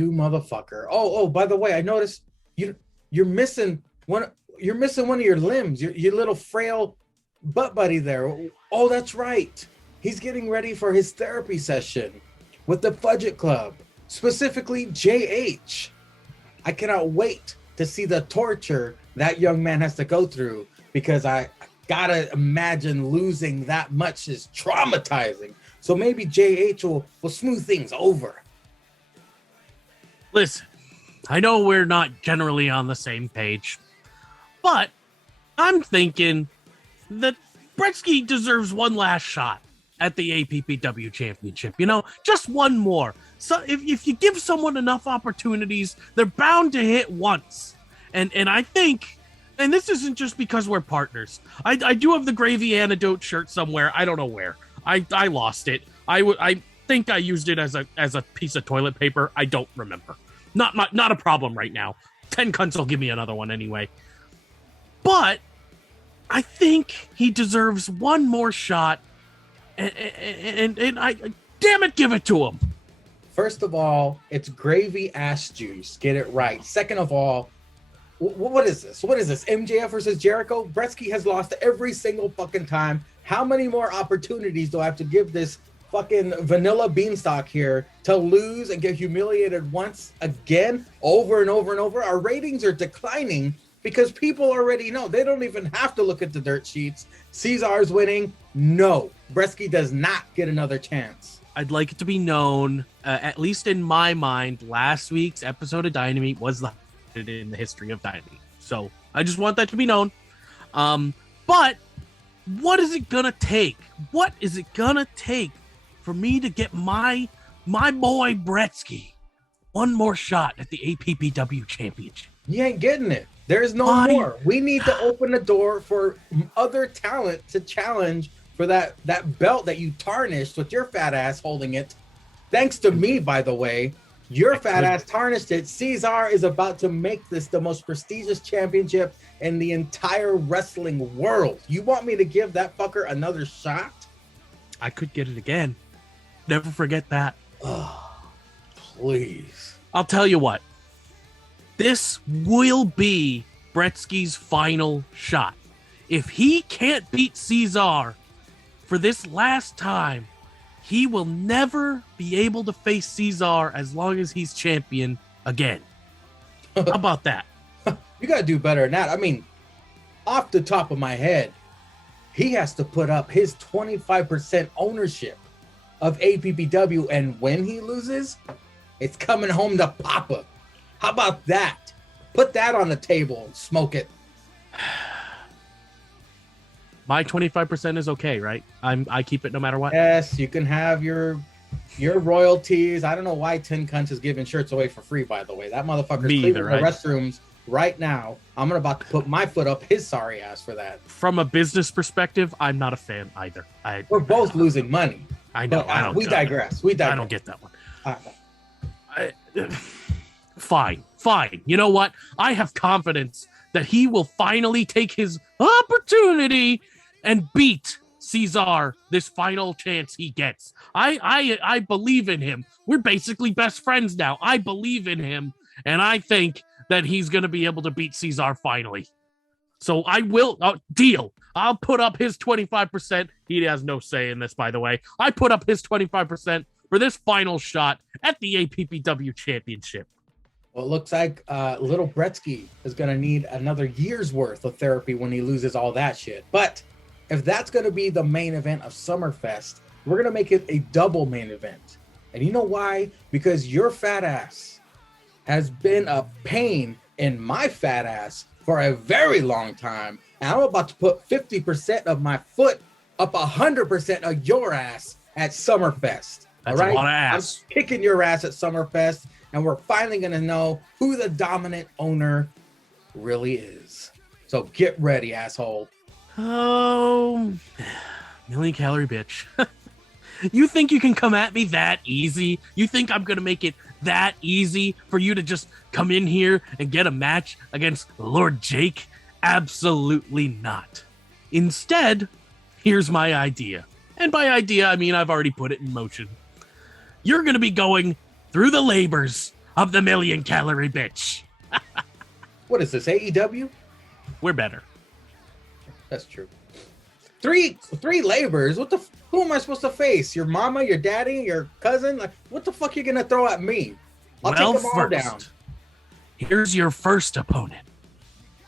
you motherfucker. Oh, by the way, I noticed you're missing one. You're missing one of your limbs. Your little frail butt buddy there. Oh, that's right. He's getting ready for his therapy session with the Fudge Club, specifically JH. I cannot wait to see the torture that young man has to go through, because I gotta imagine losing that much is traumatizing. So maybe JH will smooth things over. Listen, I know we're not generally on the same page, but I'm thinking that Brettzky deserves one last shot at the APPW championship. You know, just one more. So if you give someone enough opportunities, they're bound to hit once. And I think, and this isn't just because we're partners. I do have the Gravy Antidote shirt somewhere. I don't know where. I lost it. I think I used it as a piece of toilet paper. I don't remember. Not a problem right now. 10 cunts will give me another one anyway. But I think he deserves one more shot, and I damn it, give it to him. First of all, it's gravy ass juice. Get it right. Second of all, what is this? What is this? MJF versus Jericho? Brettzky has lost every single fucking time. How many more opportunities do I have to give this fucking vanilla beanstalk here to lose and get humiliated once again, over and over and over? Our ratings are declining because people already know. They don't even have to look at the dirt sheets. Cesar's winning. No, Brettzky does not get another chance. I'd like it to be known, at least in my mind, last week's episode of Dynameat was the in the history of Dynameat. So I just want that to be known. But what is it gonna take? What is it gonna take for me to get my boy Brettzky one more shot at the APPW championship? You ain't getting it. There's no more. We need to open the door for other talent to challenge for that belt that you tarnished with your fat ass holding it. Thanks to me, by the way. Your fat ass tarnished it. Cesar is about to make this the most prestigious championship in the entire wrestling world. You want me to give that fucker another shot? I could get it again. Never forget that. Oh, please. I'll tell you what. This will be Brettzky's final shot. If he can't beat Cesar for this last time, he will never be able to face Cesar as long as he's champion again. How about that? You got to do better than that. I mean, off the top of my head, he has to put up his 25% ownership of APPW, and when he loses, it's coming home to Papa. How about that? Put that on the table and smoke it. My 25% is okay, right? I keep it no matter what. Yes, you can have your royalties. I don't know why 10 Cunts is giving shirts away for free, by the way. That motherfucker's cleaning the restrooms right now. I'm about to put my foot up his sorry ass for that. From a business perspective, I'm not a fan either. We're both losing money. I know. But, we digress. I don't get that one. Fine. You know what? I have confidence that he will finally take his opportunity and beat Cesar this final chance he gets. I believe in him. We're basically best friends now. I believe in him, and I think that he's going to be able to beat Cesar finally. So I will deal. I'll put up his 25%. He has no say in this, by the way. I put up his 25% for this final shot at the APPW championship. Well, it looks like little Brettzky is going to need another year's worth of therapy when he loses all that shit. But if that's going to be the main event of SummerFest, we're going to make it a double main event. And you know why? Because your fat ass has been a pain in my fat ass for a very long time. And I'm about to put 50% of my foot up 100% of your ass at SummerFest. That's all right? A lot of ass. I'm kicking your ass at SummerFest, and we're finally going to know who the dominant owner really is. So get ready, asshole. Oh, million calorie bitch. You think you can come at me that easy? You think I'm going to make it that easy for you to just come in here and get a match against Lord Jake? Absolutely not. Instead, here's my idea. And by idea, I mean I've already put it in motion. You're going to be going through the labors of the million calorie bitch. What is this, AEW? We're better. That's true. Three labors. Who am I supposed to face? Your mama, your daddy, your cousin? Like, what the fuck you gonna throw at me? I'll take them all down. Here's your first opponent.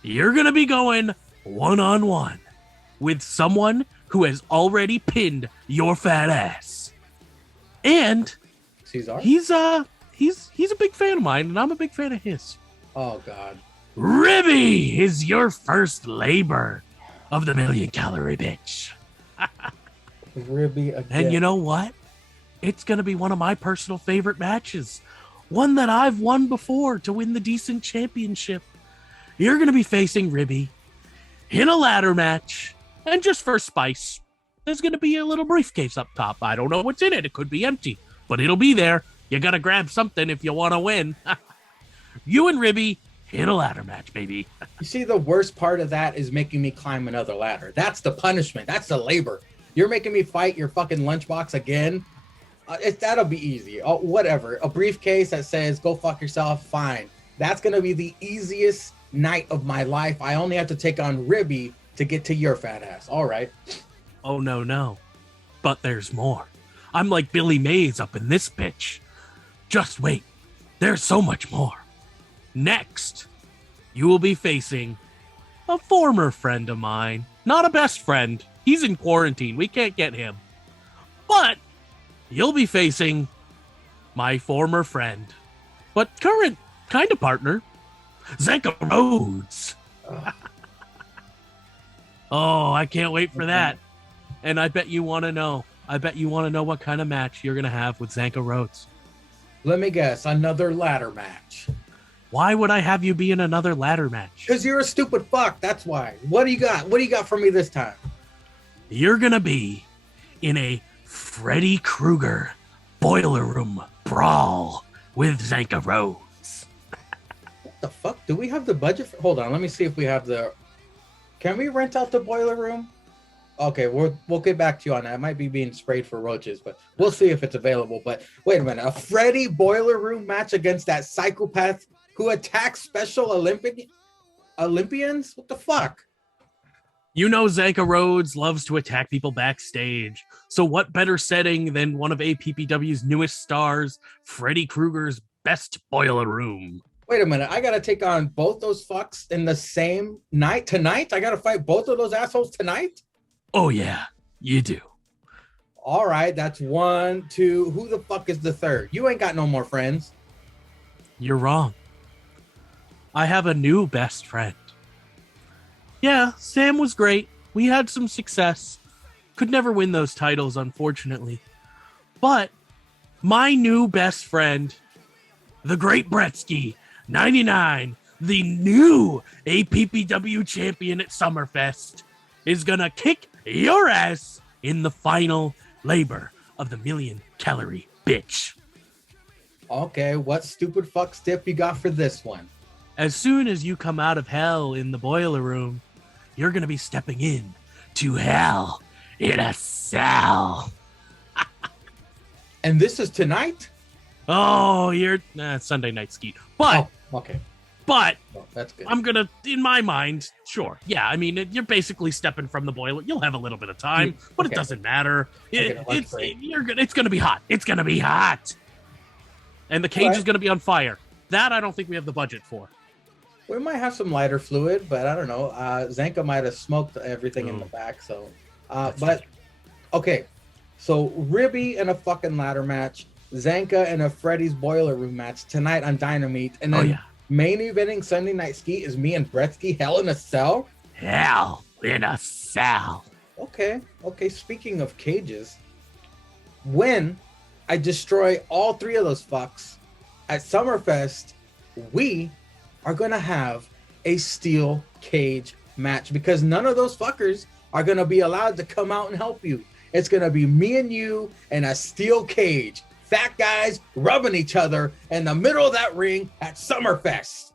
You're gonna be going one-on-one with someone who has already pinned your fat ass. And Cesar? he's a big fan of mine, and I'm a big fan of his. Oh God. Ribby is your first labor of the million calorie bitch. Ribby again. And you know what? It's gonna be one of my personal favorite matches. One that I've won before to win the decent championship. You're gonna be facing Ribby in a ladder match. And just for spice, there's going to be a little briefcase up top. I don't know what's in it. It could be empty, but it'll be there. You got to grab something if you want to win. You and Ribby in a ladder match, baby. You see, the worst part of that is making me climb another ladder. That's the punishment. That's the labor. You're making me fight your fucking lunchbox again. That'll be easy. Oh, whatever. A briefcase that says, go fuck yourself, fine. That's going to be the easiest night of my life. I only have to take on Ribby to get to your fat ass. All right. Oh, no. But there's more. I'm like Billy Mays up in this bitch. Just wait. There's so much more. Next, you will be facing a former friend of mine. Not a best friend. He's in quarantine. We can't get him. But you'll be facing my former friend, but current kind of partner, Zanka Rhodes. Oh, I can't wait for that. And I bet you want to know. I bet you want to know what kind of match you're going to have with Zanka Rhodes. Let me guess, another ladder match. Why would I have you be in another ladder match? Because you're a stupid fuck, that's why. What do you got? What do you got for me this time? You're going to be in a Freddy Krueger boiler room brawl with Zanka Rhodes. What the fuck? Do we have the budget for... Hold on, let me see if we have the... Can we rent out the boiler room? Okay, we'll get back to you on that. It might be being sprayed for roaches, but we'll see if it's available. But wait a minute, a Freddy boiler room match against that psychopath who attacks Special Olympians? What the fuck? You know Zanka Rhodes loves to attack people backstage. So what better setting than one of APPW's newest stars, Freddy Krueger's best boiler room? Wait a minute, I gotta take on both those fucks in the same night tonight? I gotta fight both of those assholes tonight? Oh yeah, you do. All right, that's 1, 2. Who the fuck is the third? You ain't got no more friends. You're wrong. I have a new best friend. Yeah, Sam was great. We had some success. Could never win those titles, unfortunately. But my new best friend, the great Brettzky, 99, the new APPW champion at SummerFest, is gonna kick your ass in the final labor of the million calorie bitch. Okay, what stupid fuck tip you got for this one? As soon as you come out of hell in the boiler room, you're gonna be stepping in to hell in a cell. And this is tonight? Oh, you're Sunday night skeet. But okay. But that's good. I'm gonna, in my mind, sure. Yeah, I mean, you're basically stepping from the boiler. You'll have a little bit of time, but it doesn't matter. It's gonna be hot. It's gonna be hot, and the cage is gonna be on fire. That I don't think we have the budget for. We might have some lighter fluid, but I don't know. Zanka might have smoked everything in the back. So, okay. So Ribby in a fucking ladder match, Zanka in a Freddy's boiler room match tonight on Dynameat, and then main eventing Sunday Night Ski is me and Brettzky, Hell in a Cell. Hell in a cell. Okay. Speaking of cages, when I destroy all 3 of those fucks at SummerFest, we are gonna have a steel cage match because none of those fuckers are gonna be allowed to come out and help you. It's gonna be me and you in a steel cage. Fat guys rubbing each other in the middle of that ring at SummerFest.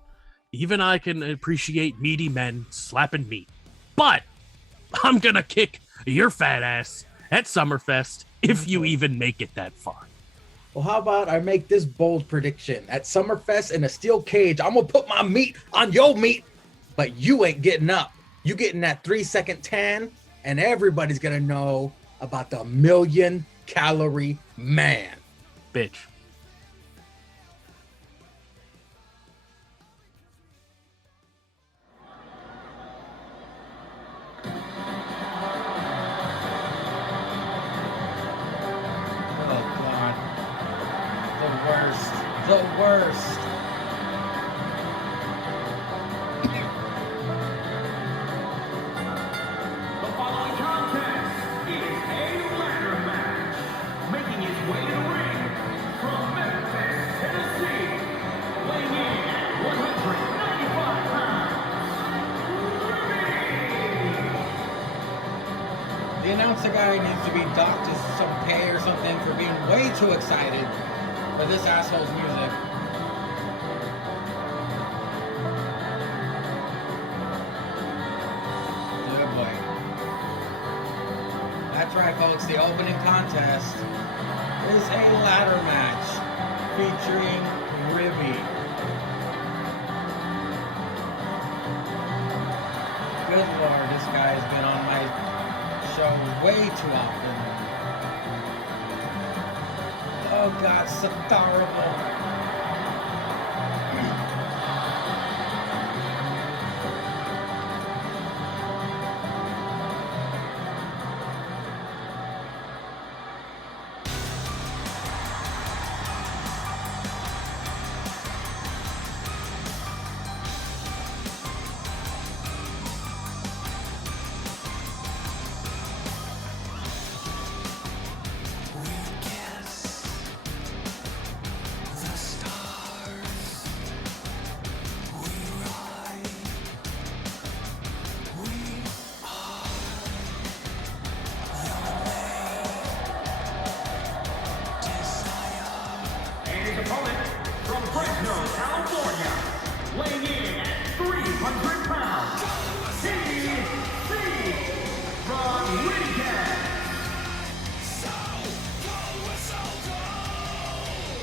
Even I can appreciate meaty men slapping meat. But I'm gonna kick your fat ass at SummerFest if you even make it that far. Well, how about I make this bold prediction? At SummerFest in a steel cage, I'm gonna put my meat on your meat, but you ain't getting up. You getting that 3-second tan, and everybody's gonna know about the 1,000,000-calorie man. Bitch. The worst. The following contest is a ladder match. Making his way to the ring from Memphis, Tennessee, weighing in at 195 pounds. The announcer guy needs to be docked some pay or something for being way too excited for this asshole's music. Good boy. That's right, folks. The opening contest is a ladder match featuring Ribby. Good Lord, this guy has been on my show way too often. Oh God, so horrible. Weighing in at 300 pounds, TC Rodriguez.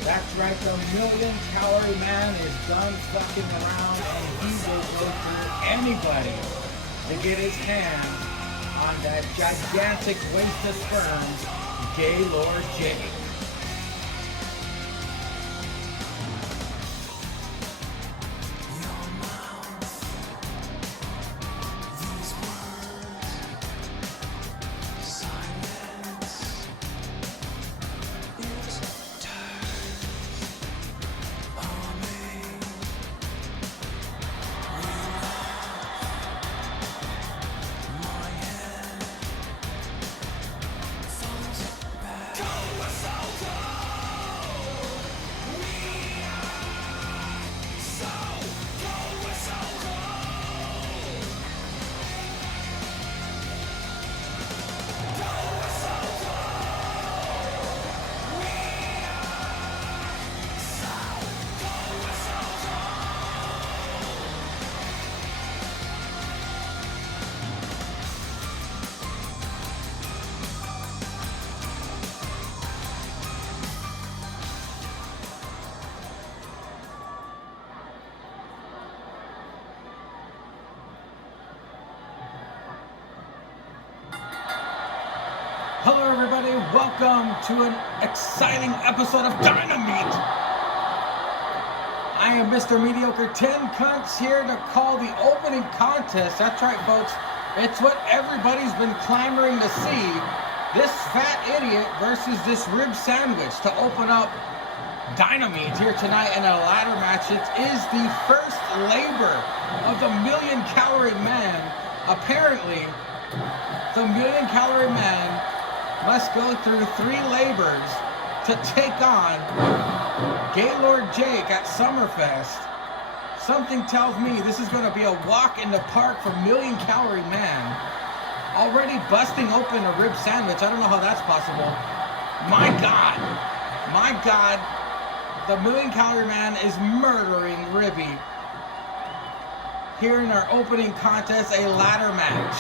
That's right, the 1,000,000-calorie man is done fucking around, and he will go through anybody to get his hands on that gigantic waste of sperm, Gaylord J. Hello everybody, welcome to an exciting episode of Dynameat. I am Mr. Mediocre 10 Cunts here to call the opening contest. That's right folks, it's what everybody's been clamoring to see. This fat idiot versus this rib sandwich to open up Dynameat here tonight in a ladder match. It is the first labor of the 1,000,000-calorie man. Apparently, the 1,000,000-calorie man must go through 3 labors to take on Gaylord Jake at SummerFest. Something tells me this is going to be a walk in the park for 1,000,000-calorie man. Already busting open a rib sandwich. I don't know how that's possible. My God, the 1,000,000-calorie man is murdering Ribby. Here in our opening contest, a ladder match.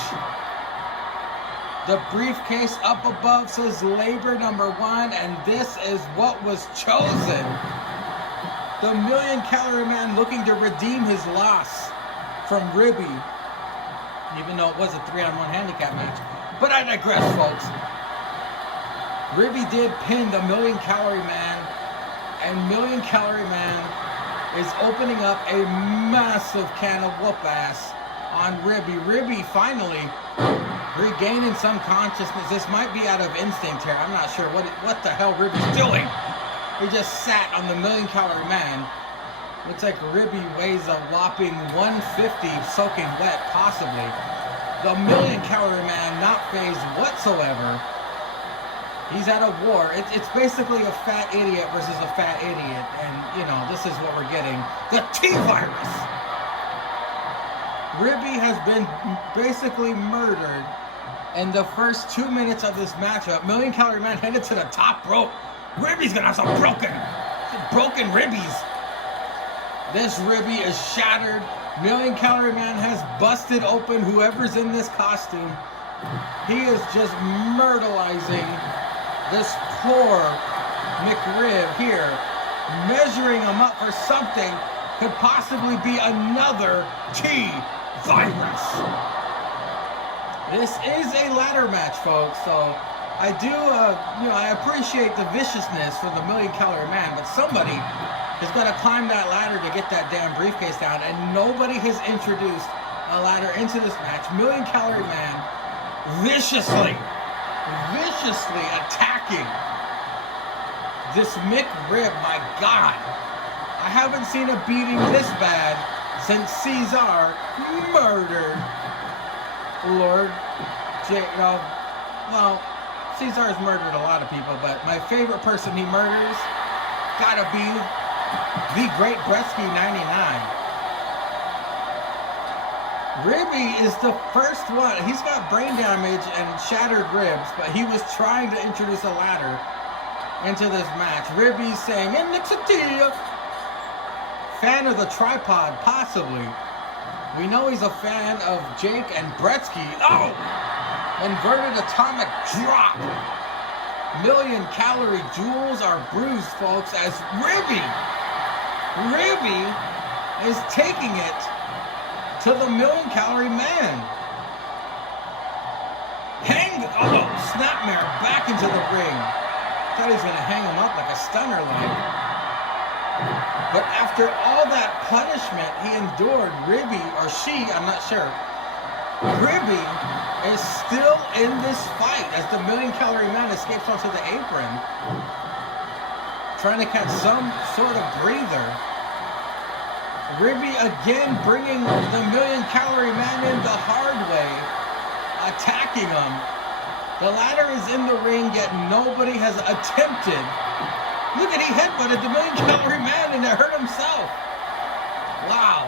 The briefcase up above says labor number 1, and this is what was chosen. The Million Calorie Man looking to redeem his loss from Ribby, even though it was a 3-on-1 handicap match. But I digress, folks. Ribby did pin the Million Calorie Man, and Million Calorie Man is opening up a massive can of whoop ass on Ribby. Ribby finally regaining some consciousness. This might be out of instinct here. I'm not sure what the hell Ribby's doing. He just sat on the Million Calorie Man. Looks like Ribby weighs a whopping 150 soaking wet, possibly. The Million Calorie Man not phased whatsoever. He's at a war. It's basically a fat idiot versus a fat idiot. And, you know, this is what we're getting. The T-Virus! Ribby has been basically murdered in the first 2 minutes of this matchup. Million Calorie Man headed to the top rope. Ribby's gonna have some broken ribbies. This Ribby is shattered. Million Calorie Man has busted open whoever's in this costume. He is just myrtleizing this poor McRib here, measuring him up for something could possibly be another T-Virus. This is a ladder match, folks, so I do, I appreciate the viciousness for the Million Calorie Man, but somebody has got to climb that ladder to get that damn briefcase down, and nobody has introduced a ladder into this match. Million Calorie Man viciously attacking this McRib. My God, I haven't seen a beating this bad since Cesar murdered Lord well, Cesar's murdered a lot of people, but my favorite person he murders gotta be the great brettzky 99. Ribby is the first one. He's got brain damage and shattered ribs, but he was trying to introduce a ladder into this match. Ribby's saying, Nixatia! Fan of the tripod, possibly. We know he's a fan of Jake and Brettzky. Oh! Inverted atomic drop. Million Calorie jewels are bruised, folks, as Ribby is taking it to the Million Calorie Man. Snapmare back into the ring. Thought he was going to hang him up like a stunner leg. But after all that punishment he endured, Ribby, or she, I'm not sure, Ribby is still in this fight as the Million Calorie Man escapes onto the apron, trying to catch some sort of breather. Ribby again bringing the Million Calorie Man in the hard way, attacking him. The ladder is in the ring, yet nobody has attempted. Look at, he headbutted the Million Calorie Man and it hurt himself. Wow.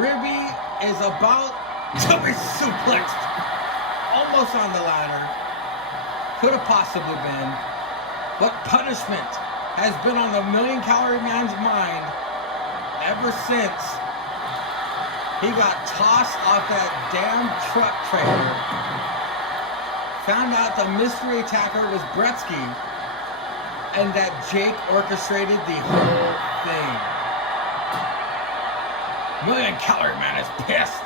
Ribby is about to be suplexed. Almost on the ladder. Could have possibly been. But punishment has been on the Million Calorie Man's mind ever since he got tossed off that damn truck trailer. Found out the mystery attacker was Brettzky, and that Jake orchestrated the whole thing. Million Calorie Man is pissed.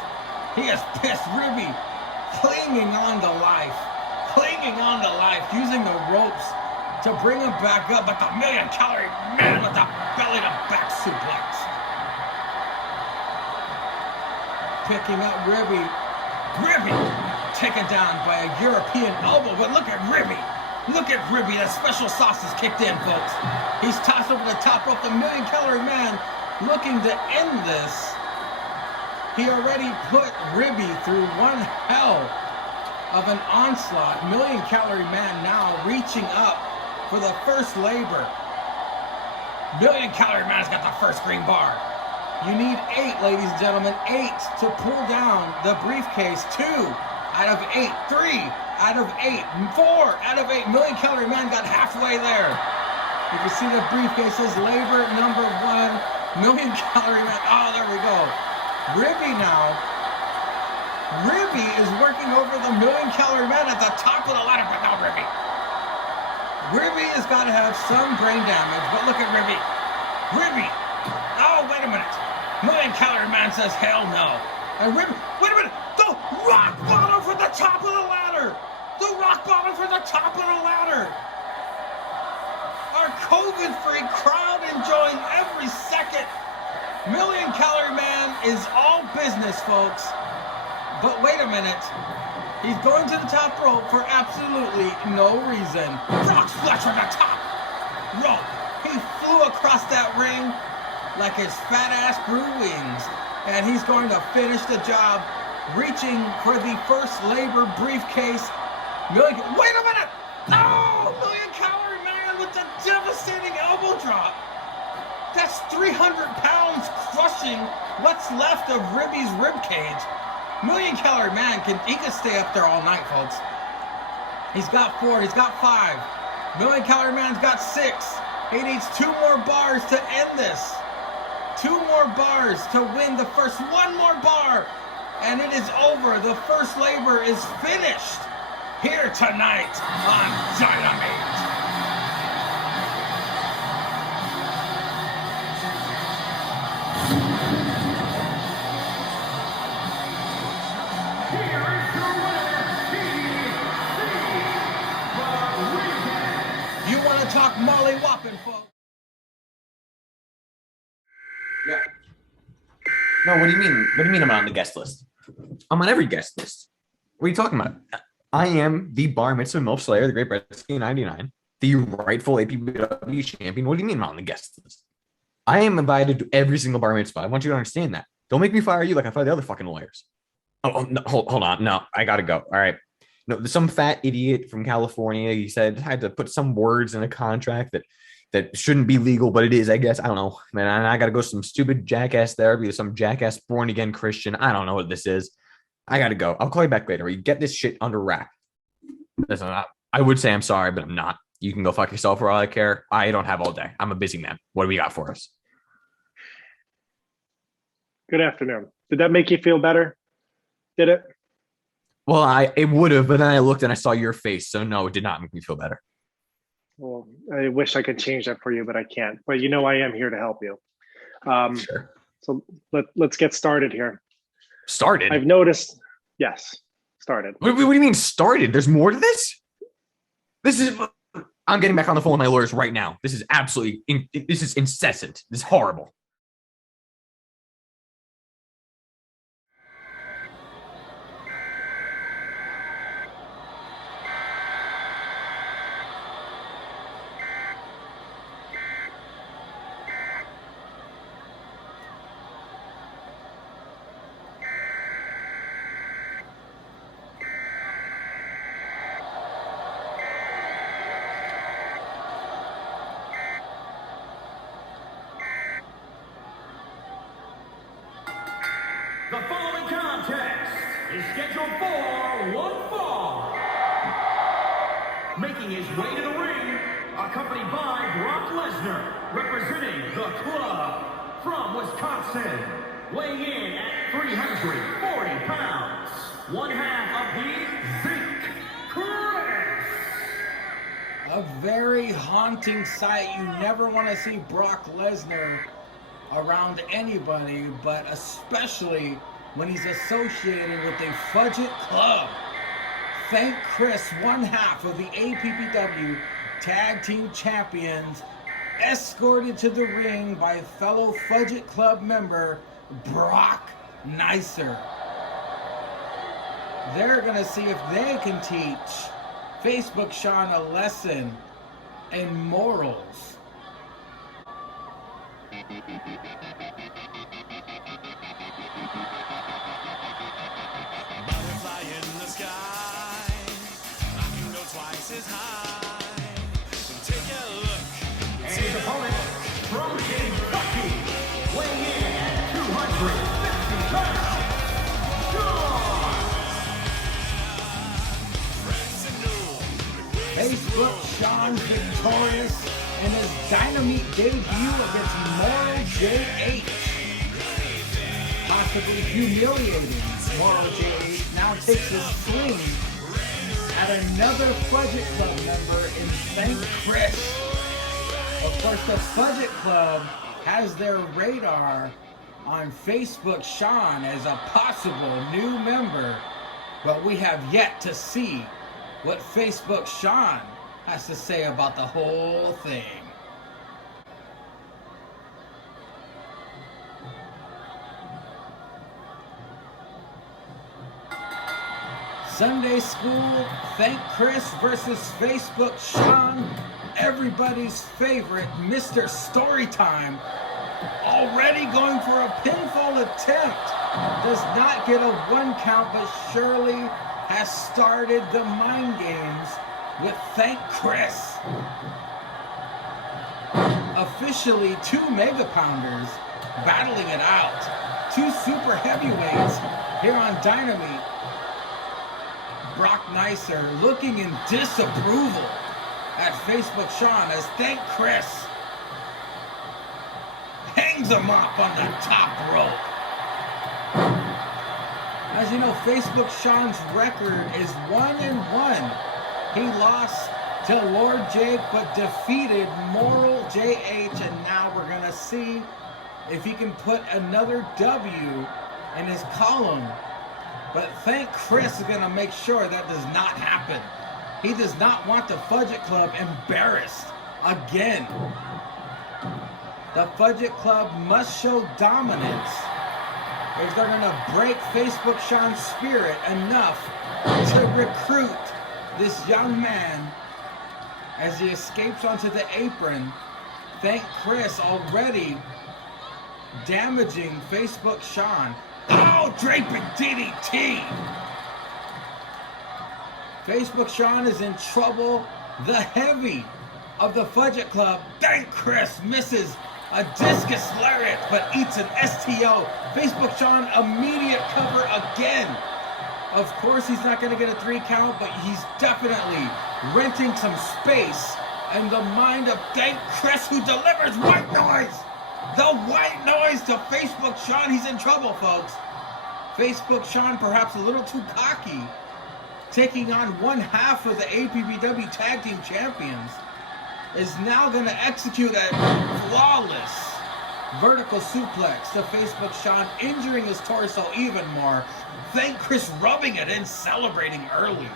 He is pissed. Ribby clinging on to life, using the ropes to bring him back up, but the Million Calorie Man with the belly to back suplex. Picking up Ribby. Ribby taken down by a European elbow, but look at Ribby. Look at Ribby. That special sauce is kicked in, folks. He's tossed over the top rope. The Million Calorie Man looking to end this. He already put Ribby through one hell of an onslaught. Million Calorie Man now reaching up for the first labor. Million Calorie Man's got the first green bar. You need 8, ladies and gentlemen, 8 to pull down the briefcase. 2 out of 8, 3 out of 8, 4 out of 8. Million Calorie Man got halfway there. You can see the briefcase says labor number 1. Million Calorie Man. Oh, there we go. Ribby now Ribby is working over the million-calorie man at the top of the ladder, but no Ribby. Ribby has got to have some brain damage, but look at Ribby. Ribby! Oh, wait a minute. Million-calorie man says hell no. And Ribby, wait a minute! The rock bottom from the top of the ladder! The rock bottom from the top of the ladder! Our COVID-free crowd enjoying every second. Million-calorie man is all business, folks. But wait a minute. He's going to the top rope for absolutely no reason. Frog splash from the top rope. He flew across that ring like his fat ass grew wings. And he's going to finish the job, reaching for the first labor briefcase. Wait a minute! Oh, million-calorie man with the devastating elbow drop. That's 300 pounds crushing what's left of Ribby's ribcage. Million-calorie man can stay up there all night, folks. He's got 4, he's got 5. Million-calorie man's got 6. He needs 2 more bars to end this. 2 more bars to win the first. 1 more bar, and it is over. The first labor is finished here tonight on Dynameat. Talk Molly Whoppin', folks. Yeah. No, what do you mean? What do you mean I'm on the guest list? I'm on every guest list. What are you talking about? I am the bar mitzvah milf slayer, the great brettzky 99, the rightful APPW champion. What do you mean I'm on the guest list? I am invited to every single bar mitzvah. I want you to understand that. Don't make me fire you like I fired the other fucking lawyers. Oh no, hold on. No, I gotta go. All right. No, some fat idiot from California, he said, had to put some words in a contract that shouldn't be legal, but it is, I guess. I don't know. Man, I got to go to some stupid jackass therapy with some jackass born-again Christian. I don't know what this is. I got to go. I'll call you back later. You get this shit under wrap. Listen, I would say I'm sorry, but I'm not. You can go fuck yourself for all I care. I don't have all day. I'm a busy man. What do we got for us? Good afternoon. Did that make you feel better? Did it? Well, it would have, but then I looked and I saw your face. So no, it did not make me feel better. Well, I wish I could change that for you, but I can't. But you know I am here to help you. Sure. So let's get started here. Started? I've noticed. Yes, started. What do you mean started? There's more to this? I'm getting back on the phone with my lawyers right now. This is absolutely, this is incessant. This is horrible. The following contest is scheduled for one fall. Making his way to the ring, accompanied by Brock Lesnar, representing the club from Wisconsin, weighing in at 340 pounds, one half of the Zinc Chris. A very haunting sight. You never want to see Brock Lesnar around anybody, but especially when he's associated with a Fudge Club. Thank Chris, one half of the APPW Tag Team Champions, escorted to the ring by fellow Fudge Club member Brock Nicer. They're gonna see if they can teach Facebook Sean a lesson in morals. Butterfly in the sky, I can go twice as high. Take a look. And his opponent from Kentucky, weighing in at 250 pounds, Facebook Sean's victorious in his Dynameat debut against Moral JH. Possibly humiliating Moral JH Sean takes a swing at another Fudge Club member in Stank Chris. Of course, the Fudge Club has their radar on Facebook Sean as a possible new member, but we have yet to see what Facebook Sean has to say about the whole thing. Sunday School, Thank Chris versus Facebook Sean. Everybody's favorite, Mr. Storytime, already going for a pinfall attempt. Does not get a 1 count, but surely has started the mind games with Thank Chris. Officially 2 Mega Pounders battling it out. 2 super heavyweights here on Dynameat. Brock Nicer looking in disapproval at Facebook Sean as Thank Chris hangs him up on the top rope. As you know, Facebook Sean's record is 1-1. He lost to Lord Jake but defeated Moral JH, and now we're gonna see if he can put another W in his column. But Thank Chris is gonna make sure that does not happen. He does not want the Fudge Club embarrassed again. The Fudge Club must show dominance if they're gonna break Facebook Sean's spirit enough to recruit this young man as he escapes onto the apron. Thank Chris already damaging Facebook Sean. Oh, draping DDT! Facebook Sean is in trouble. The heavy of the Fudge Club, Thank Chris, misses a discus lariat but eats an STO. Facebook Sean, immediate cover again. Of course, he's not going to get a 3 count, but he's definitely renting some space in the mind of Thank Chris, who delivers white noise. The white noise to Facebook Sean. He's in trouble, folks. Facebook Sean, perhaps a little too cocky, taking on 1/2 of the APPW Tag Team Champions, is now going to execute a flawless vertical suplex to Facebook Sean, injuring his torso even more. Thank Chris rubbing it in, celebrating early.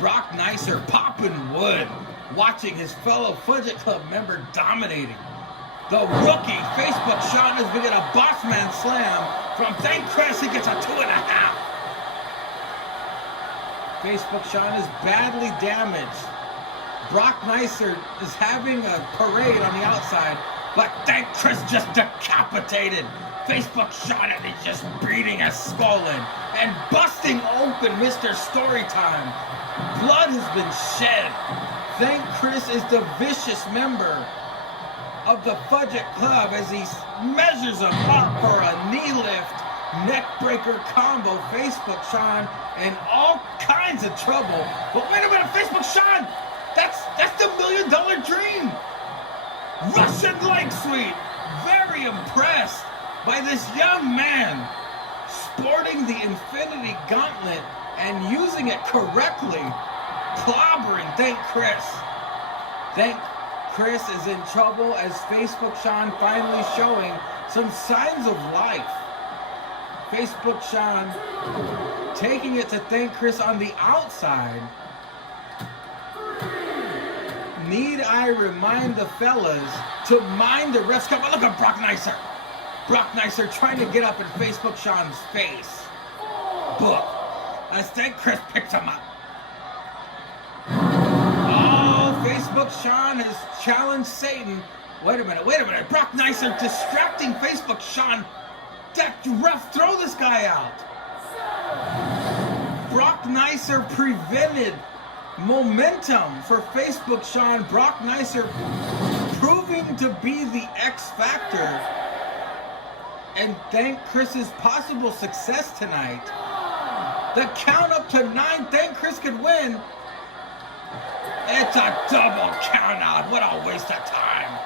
Brock Nicer popping wood, watching his fellow Fudge Club member dominating. The rookie, Facebook Sean, is going to get a bossman slam from Thank Chris. He gets a 2.5. Facebook Sean is badly damaged. Brock Nicer is having a parade on the outside, but Thank Chris just decapitated Facebook Sean, and he's just beating his skull in and busting open Mr. Storytime. Blood has been shed. Thank Chris is the vicious member of the Fudge Club as he measures him up for a knee lift, neck breaker combo. Facebook Sean in all kinds of trouble. But wait a minute, Facebook Sean, that's the $1 million dream. Russian leg sweep. Very impressed by this young man sporting the Infinity Gauntlet and using it correctly, clobbering Thank Chris. Thank Chris is in trouble as Facebook Sean finally showing some signs of life. Facebook Sean taking it to Thank Chris on the outside. Need I remind the fellas to mind the ref's cover? Look at Brock Nicer. Brock Nicer trying to get up in Facebook Sean's face. Book. As Thank Chris picks him up. Oh, Facebook Sean has challenged Satan. Wait a minute. Brock Nicer distracting Facebook Sean. That ref, throw this guy out. Brock Nicer prevented momentum for Facebook Sean. Brock Nicer proving to be the X factor and Thank Chris's possible success tonight. The count up to 9, Thank Chris could win. It's a double count out. What a waste of time.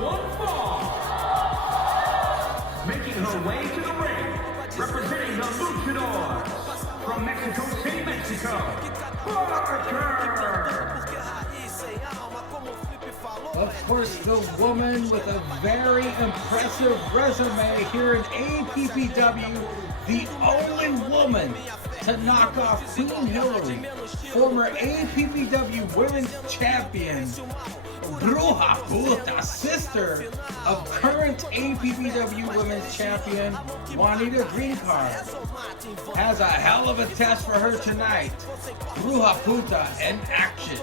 one fall. Making her way to the ring, representing the Luchadors from Mexico City, Mexico, Parker. Of course, the woman with a very impressive resume here in APPW, the only woman to knock off Queen Hillary, former APPW Women's Champion, Bruja Puta, sister of current APPW Women's Champion, Juanita Greencard, has a hell of a test for her tonight. Bruja Puta in action.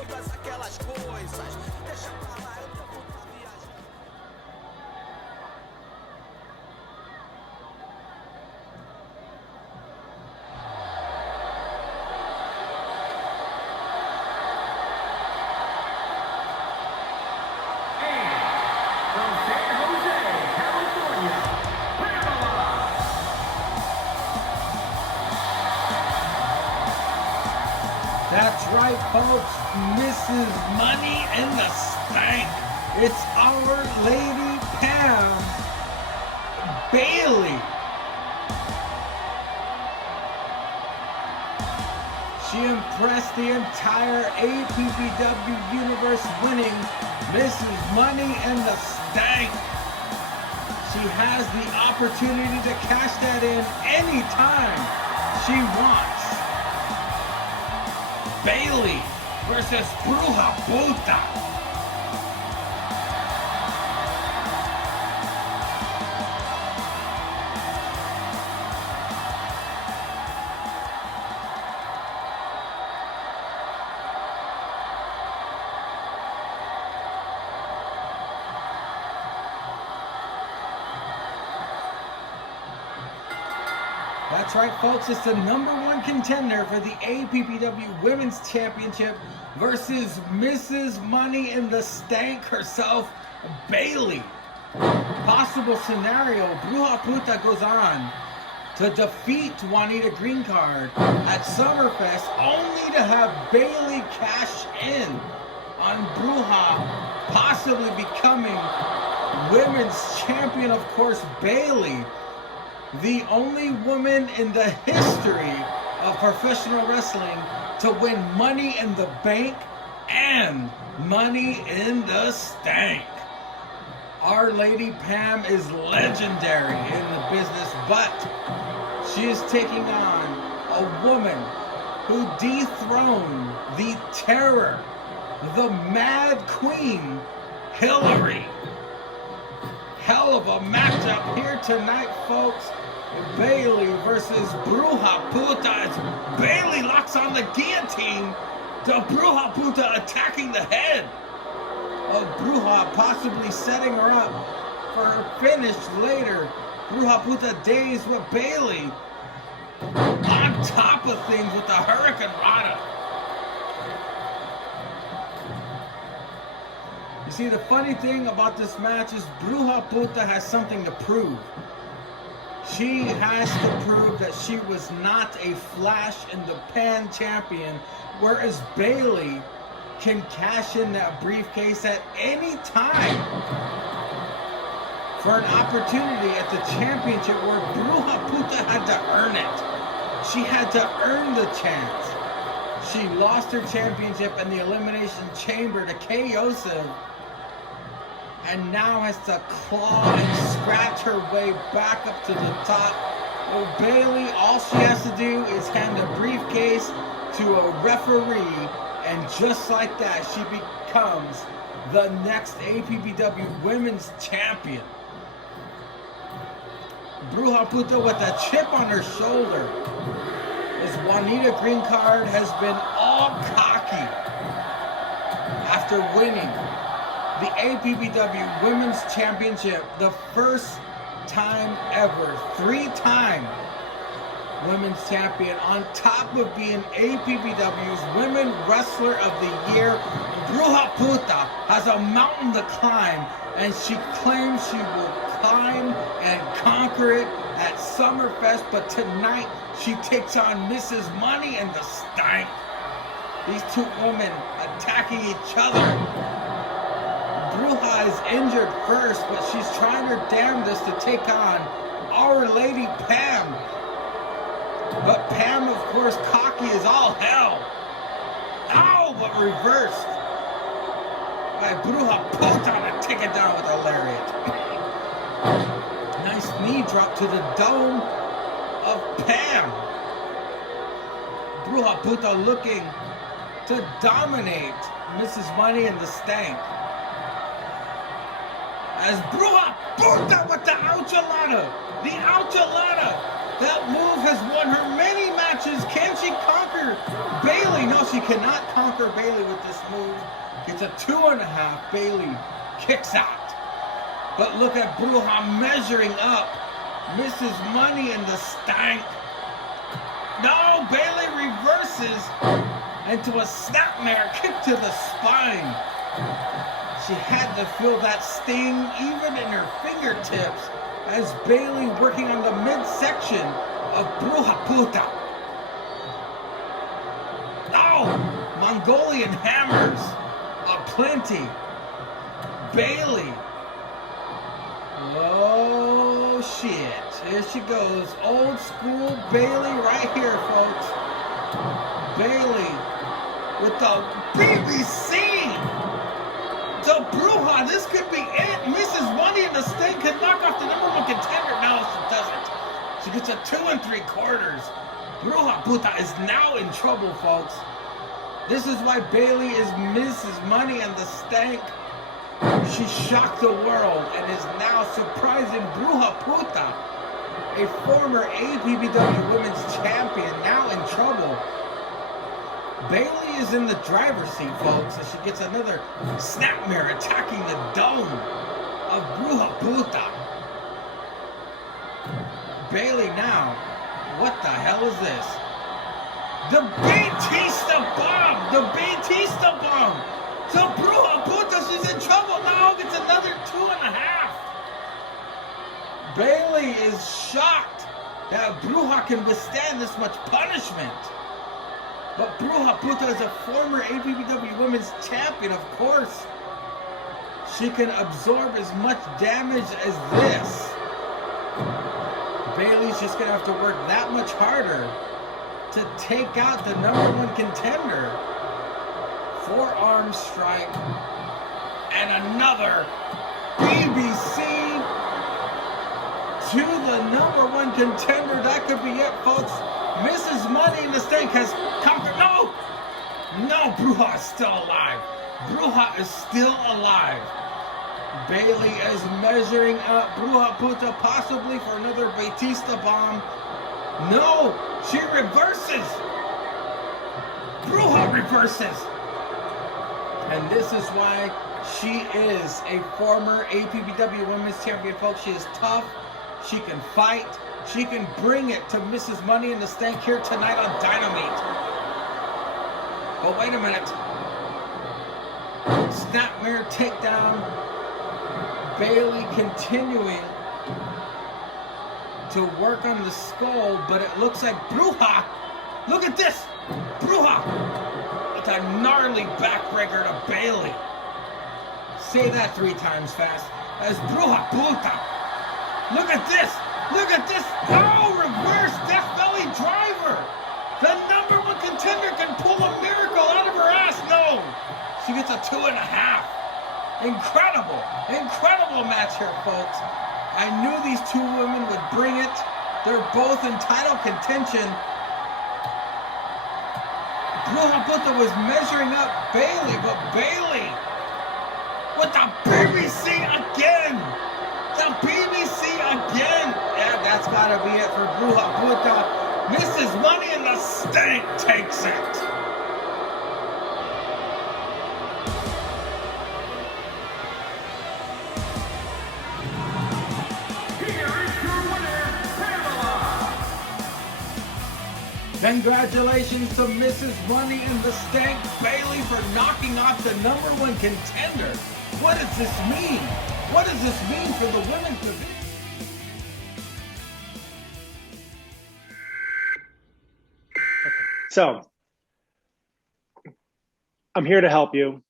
From San Jose, California, Pamela. That's right, folks. Mrs. Money in the Stank. It's Our Lady Pam Bailey. She impressed the entire APPW universe, winning Mrs. Money in the Stank. She has the opportunity to cash that in anytime she wants. Bailey versus Bruja Puta. That's right, folks. It's the #1 contender for the APPW Women's Championship versus Mrs. Money in the Stank herself, Bailey. Possible scenario, Bruja Puta goes on to defeat Juanita Greencard at SummerFest, only to have Bailey cash in on Bruja, possibly becoming Women's Champion. Of course, Bailey, the only woman in the history of professional wrestling to win Money in the Bank and Money in the Stank. Our Lady Pam is legendary in the business, but she is taking on a woman who dethroned the terror, the Mad Queen, Hillary. Hell of a matchup here tonight, folks. Bailey versus Bruja Puta as Bailey locks on the guillotine. The Bruja Puta attacking the head of Bruja, possibly setting her up for her finish later. Bruja Puta dazed with Bailey on top of things with the Hurricane Rana. You see, the funny thing about this match is Bruja Puta has something to prove. She has to prove that she was not a flash in the pan champion, whereas Bailey can cash in that briefcase at any time for an opportunity at the championship where Bruja Puta had to earn it. She had to earn the chance. She lost her championship in the Elimination Chamber to Kay Yosef, and now has to claw and scratch her way back up to the top. Well, Bailey, all she has to do is hand a briefcase to a referee, and just like that, she becomes the next APPW Women's Champion. Bruja Puta with a chip on her shoulder, as Juanita Greencard has been all cocky after winning the APPW Women's Championship, the first time ever, 3-time Women's Champion, on top of being APPW's Women Wrestler of the Year. Bruja Puta has a mountain to climb, and she claims she will climb and conquer it at SummerFest, but tonight she takes on Mrs. Money and the Stank. These two women attacking each other. Bruja is injured first, but she's trying her damnedest to take on Our Lady Pam. But Pam, of course, cocky as all hell. Ow, but reversed by Bruja Puta to take it down with a lariat. Nice knee drop to the dome of Pam. Bruja Puta looking to dominate Mrs. Money and the Stank. As Bruja Puta with the ouchalada. The ouchalada. That move has won her many matches. Can she conquer Bailey? No, she cannot conquer Bailey with this move. It's a 2.5. Bailey kicks out. But look at Bruja measuring up. Mrs. Money and the Stank. No, Bailey reverses into a snapmare kick to the spine. She had to feel that sting even in her fingertips as Bailey working on the midsection of Bruja Puta. Oh, Mongolian hammers aplenty. Bailey. Oh shit. Here she goes. Old school Bailey right here, folks. Bailey with the BBC. The Bruja, this could be it. Mrs. Money in the State can knock off the number 1 contender. No, she doesn't. She gets a 2 3/4. Bruja Puta is now in trouble, folks. This is why Bailey is Mrs. Money and the Stank. She shocked the world and is now surprising Bruja Puta, a former APPW Women's Champion, now in trouble. Bailey is in the driver's seat, folks, as she gets another snapmare attacking the dome of Bruja Puta. Bailey now, what the hell is this? The Batista bomb! The Batista bomb! So Bruja Puta, she's in trouble now, gets another 2.5. Bailey is shocked that Bruja can withstand this much punishment. But Bruja Puta is a former APPW Women's Champion, of course. She can absorb as much damage as this. Bailey's just going to have to work that much harder to take out the number 1 contender. Forearm strike. And another BBC to the number 1 contender. That could be it, folks. Mrs. Money in the Stank has conquered. No! No, Bruja is still alive. Bruja is still alive. Bailey is measuring up Bruja Puta possibly for another Batista bomb. No! She reverses! Bruja reverses! And this is why she is a former APPW Women's Champion, folks. She is tough. She can fight. She can bring it to Mrs. Money in the Stank here tonight on Dynameat. But wait a minute. Snapmare takedown. Bailey continuing to work on the skull, but it looks like Bruja. Look at this. Bruja with a gnarly backbreaker to Bailey. Say that 3 times fast. As Bruja Puta. Look at this. Look at this. Oh, reverse Death Valley driver. The number 1 contender can pull a miracle out of her ass. No. She gets a 2.5. Incredible. Incredible match here, folks. I knew these 2 women would bring it. They're both in title contention. Bruja Puta was measuring up Bailey, but Bailey with the BBC again. The BBC again. Yeah, that's gotta be it for Bruja Puta. Mrs. Money in the Stank takes it. Here is your winner, Pamela. Congratulations to Mrs. Money and the Stank Bailey for knocking off the number 1 contender. What does this mean? What does this mean for the women's division? So, I'm here to help you.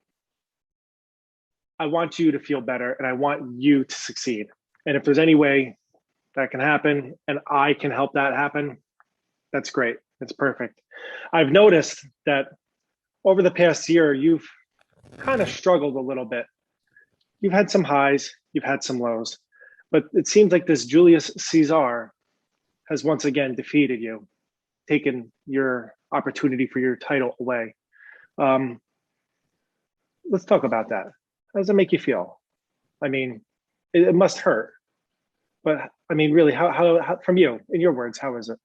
I want you to feel better and I want you to succeed. And if there's any way that can happen and I can help that happen, that's great. It's perfect. I've noticed that over the past year, you've kind of struggled a little bit. You've had some highs, you've had some lows, but it seems like this Julius Caesar has once again defeated you, taken your opportunity for your title away. Let's talk about that. How does it make you feel? I mean, it must hurt, but I mean, really, how from you, in your words, how is it?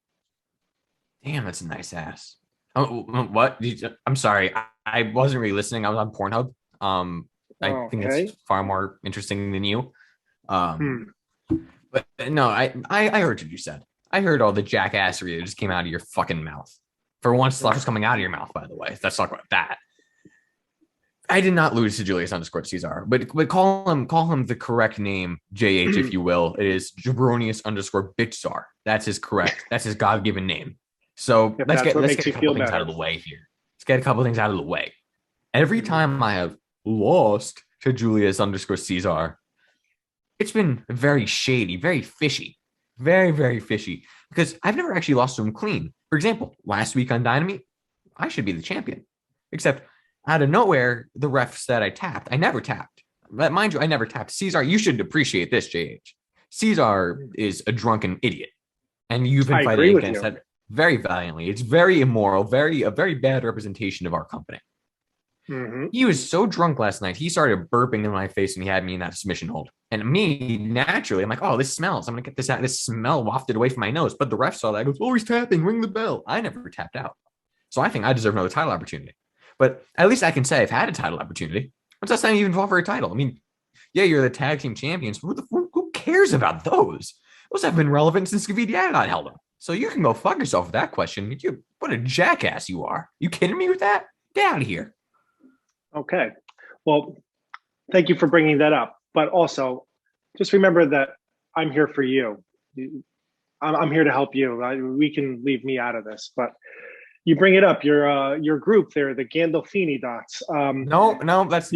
Damn, that's a nice ass. Oh, what? I'm sorry. I wasn't really listening. I was on Pornhub. I think it's far more interesting than you. But no, I heard what you said. I heard all the jackassery that just came out of your fucking mouth. For once, stuff is coming out of your mouth, by the way. Let's talk about that. I did not lose to Julius _ Caesar, but call him the correct name, JH, if you will. It is Jabronius _ Bitchzar. That's his correct. That's his God-given name. So let's get a couple things out of the way here. Let's get a couple things out of the way. Every time I have lost to Julius _ Caesar, it's been very shady, very fishy, very, very fishy, because I've never actually lost to him clean. For example, last week on Dynameat, I should be the champion, except out of nowhere, the ref said I tapped. I never tapped. But mind you, I never tapped. Caesar, you should appreciate this, JH. Caesar is a drunken idiot, and you've been fighting against that very valiantly. It's very immoral, a very bad representation of our company. Mm-hmm. He was so drunk last night, he started burping in my face and he had me in that submission hold. And me, naturally, I'm like, oh, this smells. I'm going to get this out. This smell wafted away from my nose. But the ref saw that. He goes, oh, he's tapping. Ring the bell. I never tapped out. So I think I deserve another title opportunity. But at least I can say I've had a title opportunity. When's last time you even fought for a title? I mean, yeah, you're the tag team champions. But who cares about those? Those have been relevant since Gavidia got held up. So you can go fuck yourself with that question. What a jackass you are. You kidding me with that? Get out of here. Okay. Well, thank you for bringing that up. But also, just remember that I'm here for you. I'm here to help you. We can leave me out of this, but you bring it up. Your group there, the Gandolfini dots. No, that's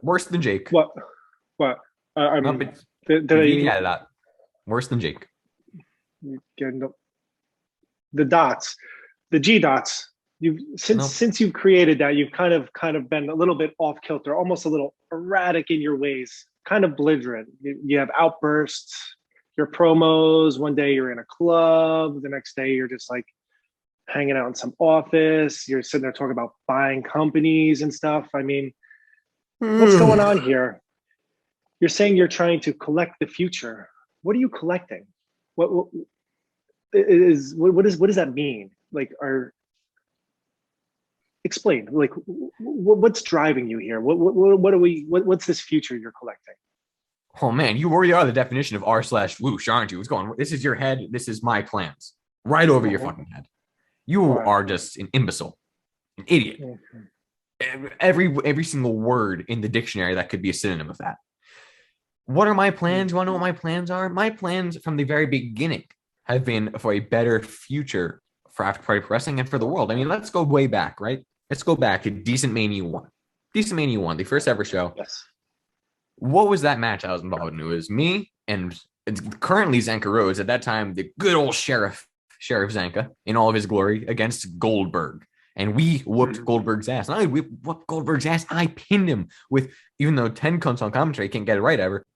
worse than Jake. What? Worse than Jake. The dots, the G dots. Since you've created that, you've kind of been a little bit off kilter, almost a little erratic in your ways, kind of belligerent. You have outbursts, your promos. One day you're in a club, the next day you're just like hanging out in some office. You're sitting there talking about buying companies and stuff. I mean, what's going on here? You're saying you're trying to collect the future. What are you collecting? What does that mean? Like, explain, like, what's driving you here? What's this future you're collecting? Oh man, you already are the definition of r/whoosh, aren't you? What's going on? This is your head. This is my plans. Right over your fucking head. You are just an imbecile, an idiot. Every single word in the dictionary that could be a synonym of that. What are my plans? You want to know what my plans are? My plans from the very beginning have been for a better future for After Party Pro Wrestling and for the world. I mean, let's go way back, right? Let's go back to Decent Mania 1. Decent Mania 1, the first ever show. Yes. What was that match I was involved in? It was me and currently Zanka Rose, at that time, the good old Sheriff Zanka in all of his glory against Goldberg. And we whooped Goldberg's ass. Not only we whooped Goldberg's ass, I pinned him with, even though 10 cunts on commentary can't get it right ever.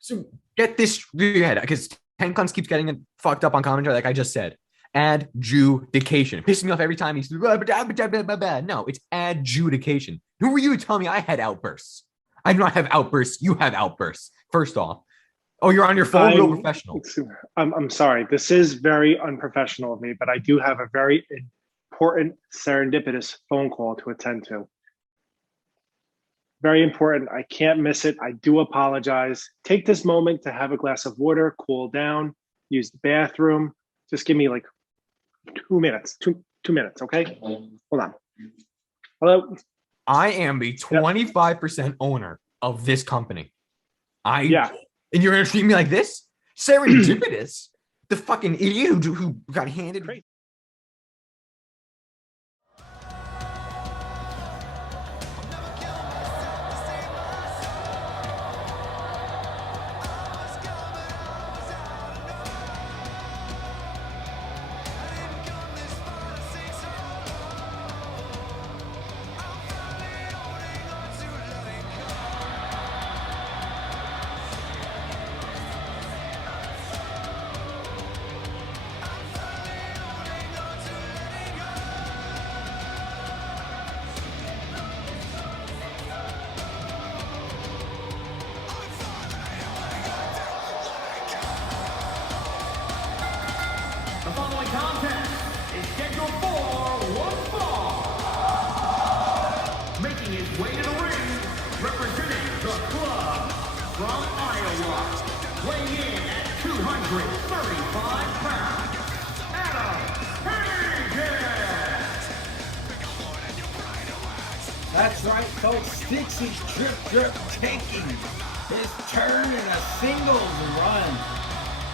So get this through your head, because 10 cunts keeps getting it fucked up on commentary, like I just said. Adjudication. It pisses me off every time he's no, it's adjudication. Who were you to tell me I had outbursts? I do not have outbursts. You have outbursts. First off. Oh, you're on your phone? Real professional. I'm sorry. This is very unprofessional of me, but I do have a very important serendipitous phone call to attend to. Very important. I can't miss it. I do apologize. Take this moment to have a glass of water, cool down, use the bathroom. Just give me like 2 minutes. Two minutes, okay? Hold on. Hello? I am the 25% owner of this company. And you're going to treat me like this? Serendipitous? The fucking idiot who got handed... contest is scheduled for one fall. Making his way to the ring, representing the club from Iowa, weighing in at 235 pounds, Adam Hagen. That's right, folks. Stixie Drip taking his turn in a singles run.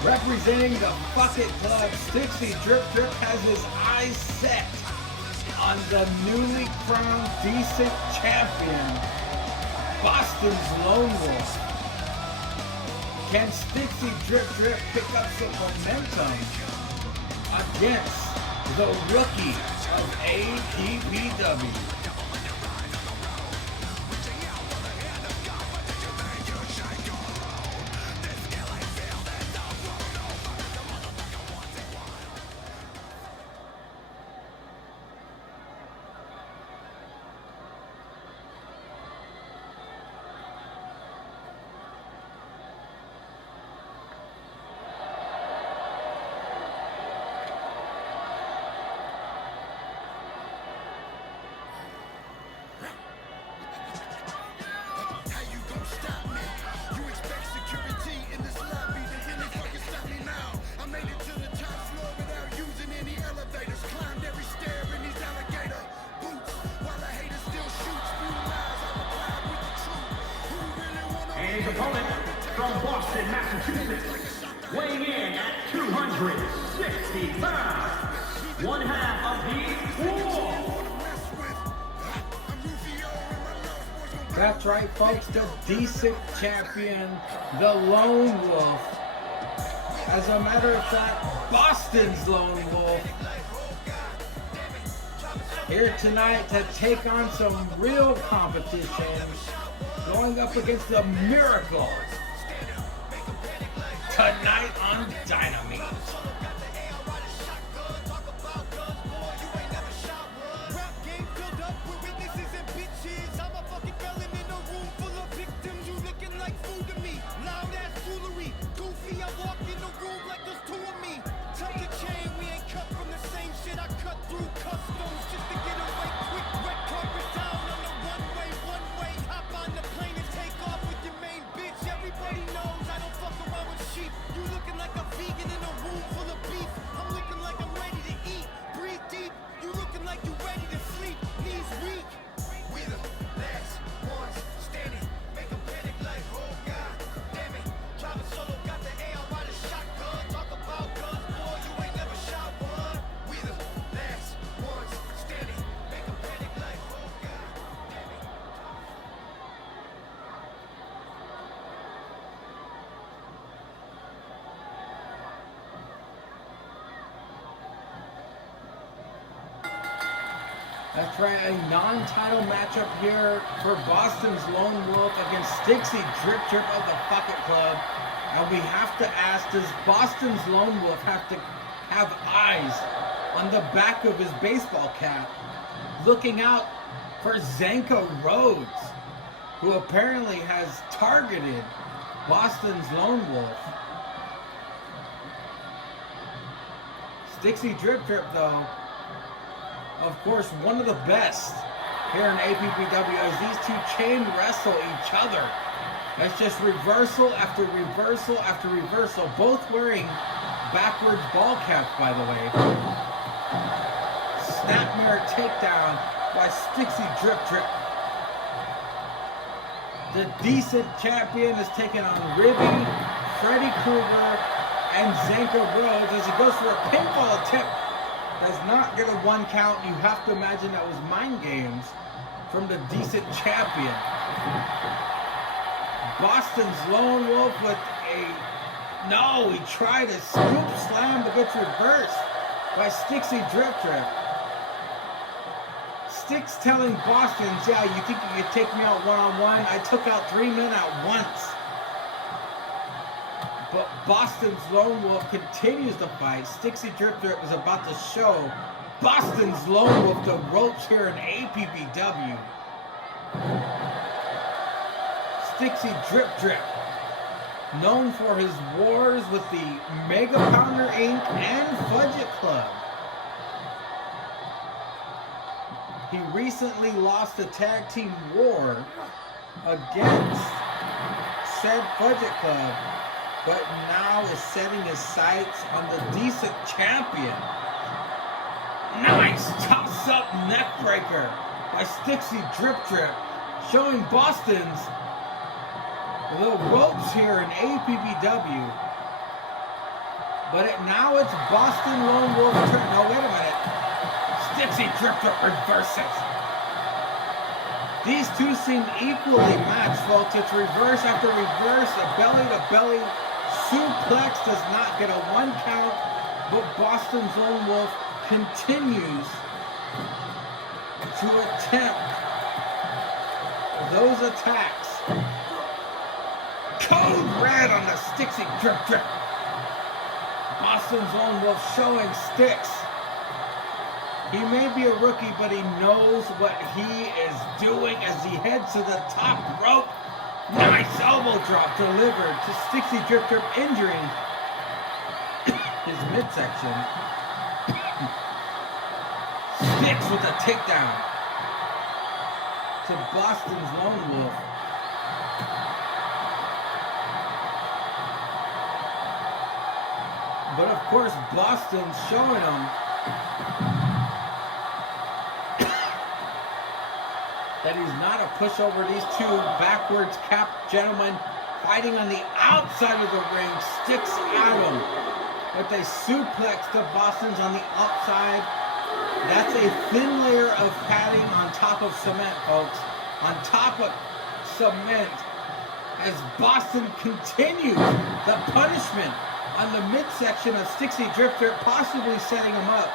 Representing the Bucket Club, Stixie Drip has his eyes set on the newly crowned decent champion, Boston's Lone Wolf. Can Stixie Drip pick up some momentum against the rookie of APPW? And his opponent from Boston, Massachusetts, weighing in at 260 pounds, one half of the Wolf. That's right, folks, the decent champion, the Lone Wolf. As a matter of fact, Boston's Lone Wolf. Here tonight to take on some real competition, going up against the Miracle. Tonight on Dynameat. That's right, a non-title matchup here for Boston's Lone Wolf against Stixie Drip of the Bucket Club. And we have to ask, does Boston's Lone Wolf have to have eyes on the back of his baseball cap, looking out for Zanko Rhodes, who apparently has targeted Boston's Lone Wolf? Stixie Drip though, of course, one of the best here in APPW as these two chain wrestle each other. That's just reversal after reversal after reversal, both wearing backwards ball caps, by the way. Snap mirror takedown by Stixie Drip. The decent champion is taking on Ribby, Freddy Krueger, and Zanko Rhodes as he goes for a pinfall attempt. Does not get a 1 count. You have to imagine that was mind games from the decent champion. Boston's Lone Wolf with a... No, he tried a scoop slam, but gets reversed by Stixie Drip. Sticks telling Boston, yeah, you think you could take me out one-on-one? I took out 3 men at once. But Boston's Lone Wolf continues to fight. Stixie Drip is about to show Boston's Lone Wolf the ropes here in APPW. Stixie Drip known for his wars with the Mega Pounder Inc. and Fudge Club. He recently lost a tag team war against said Fudge Club, but now is setting his sights on the decent champion. Nice toss-up neckbreaker by Stixie Drip Drip, showing Boston's the ropes here in APPW. But now it's Boston Lone Wolf turn. No, wait a minute. Stixie Drip Drip reverses. These two seem equally matched, folks. It's reverse after reverse, a belly-to-belly suplex does not get a 1 count, but Boston's Lone Wolf continues to attempt those attacks. Code red on the Stixie Drip Drip. Boston's Lone Wolf showing Stix. He may be a rookie, but he knows what he is doing as he heads to the top rope. Nice elbow drop delivered to Stixie Drip Drip, injuring his midsection. Stix with a takedown to Boston's Lone Wolf. But of course, Boston's showing him that he's not a pushover. These two backwards capped gentlemen fighting on the outside of the ring. Stix at him. But they suplex to Boston's on the outside. That's a thin layer of padding on top of cement, folks. On top of cement. As Boston continues the punishment on the midsection of Stixie Drip Drip, possibly setting him up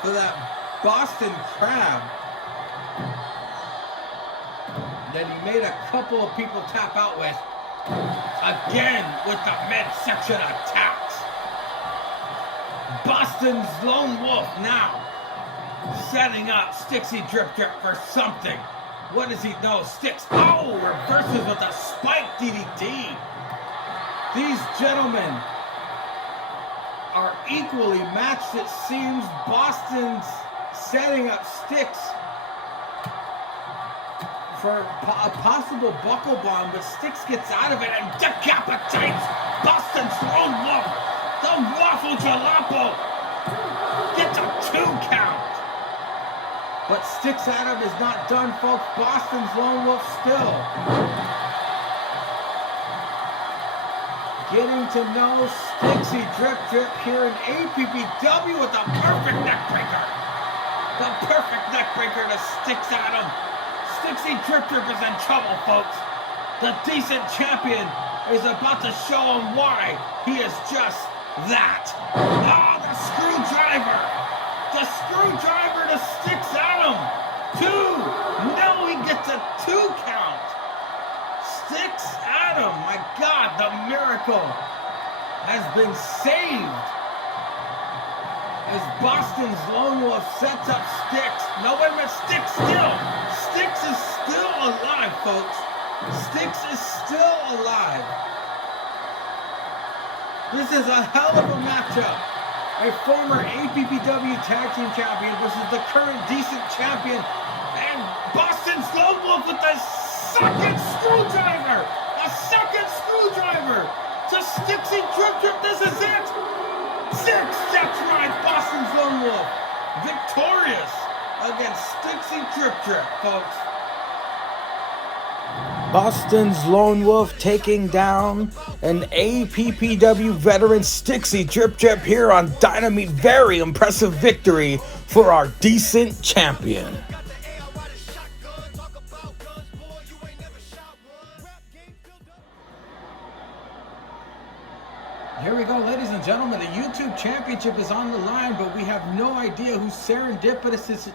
for that Boston Crab that he made a couple of people tap out with. Again with the midsection attacks. Boston's Lone Wolf now setting up Stixie Drip Drip for something. What does he know? Stix, oh, reverses with a spike DDT. These gentlemen are equally matched, it seems. Boston's setting up Stix for a possible buckle bomb, but Stix gets out of it and decapitates Boston's Lone Wolf. The Waffle Jalapeno gets a 2 count. But Stix Adam is not done, folks. Boston's Lone Wolf still getting to know Stixie Drip Drip here in APPW with a perfect neckbreaker. The perfect neckbreaker to Stix Adam. Stixie Drip Drip is in trouble, folks. The decent champion is about to show him why he is just that. Oh, the screwdriver. The screwdriver to Stix Adam. 2. No, he gets a 2 count. Stix Adam, my God, the miracle has been saved. As Boston's Lone Wolf sets up Stix. No, wait a minute, Stix still. Stix is still alive, folks. Stix is still alive. This is a hell of a matchup. A former APPW Tag Team Champion versus the current decent champion. And Boston's Lone Wolf with the second screwdriver. A second screwdriver to Stixie Drip Drip. This is it. 6, that's right. Boston's Lone Wolf victorious against Stixie Drip Drip, folks. Boston's Lone Wolf taking down an APPW veteran, Stixie Drip Drip, here on Dynameat. Very impressive victory for our decent champion. Here we go, ladies and gentlemen. The YouTube Championship is on the line, but we have no idea who Serendipitous is.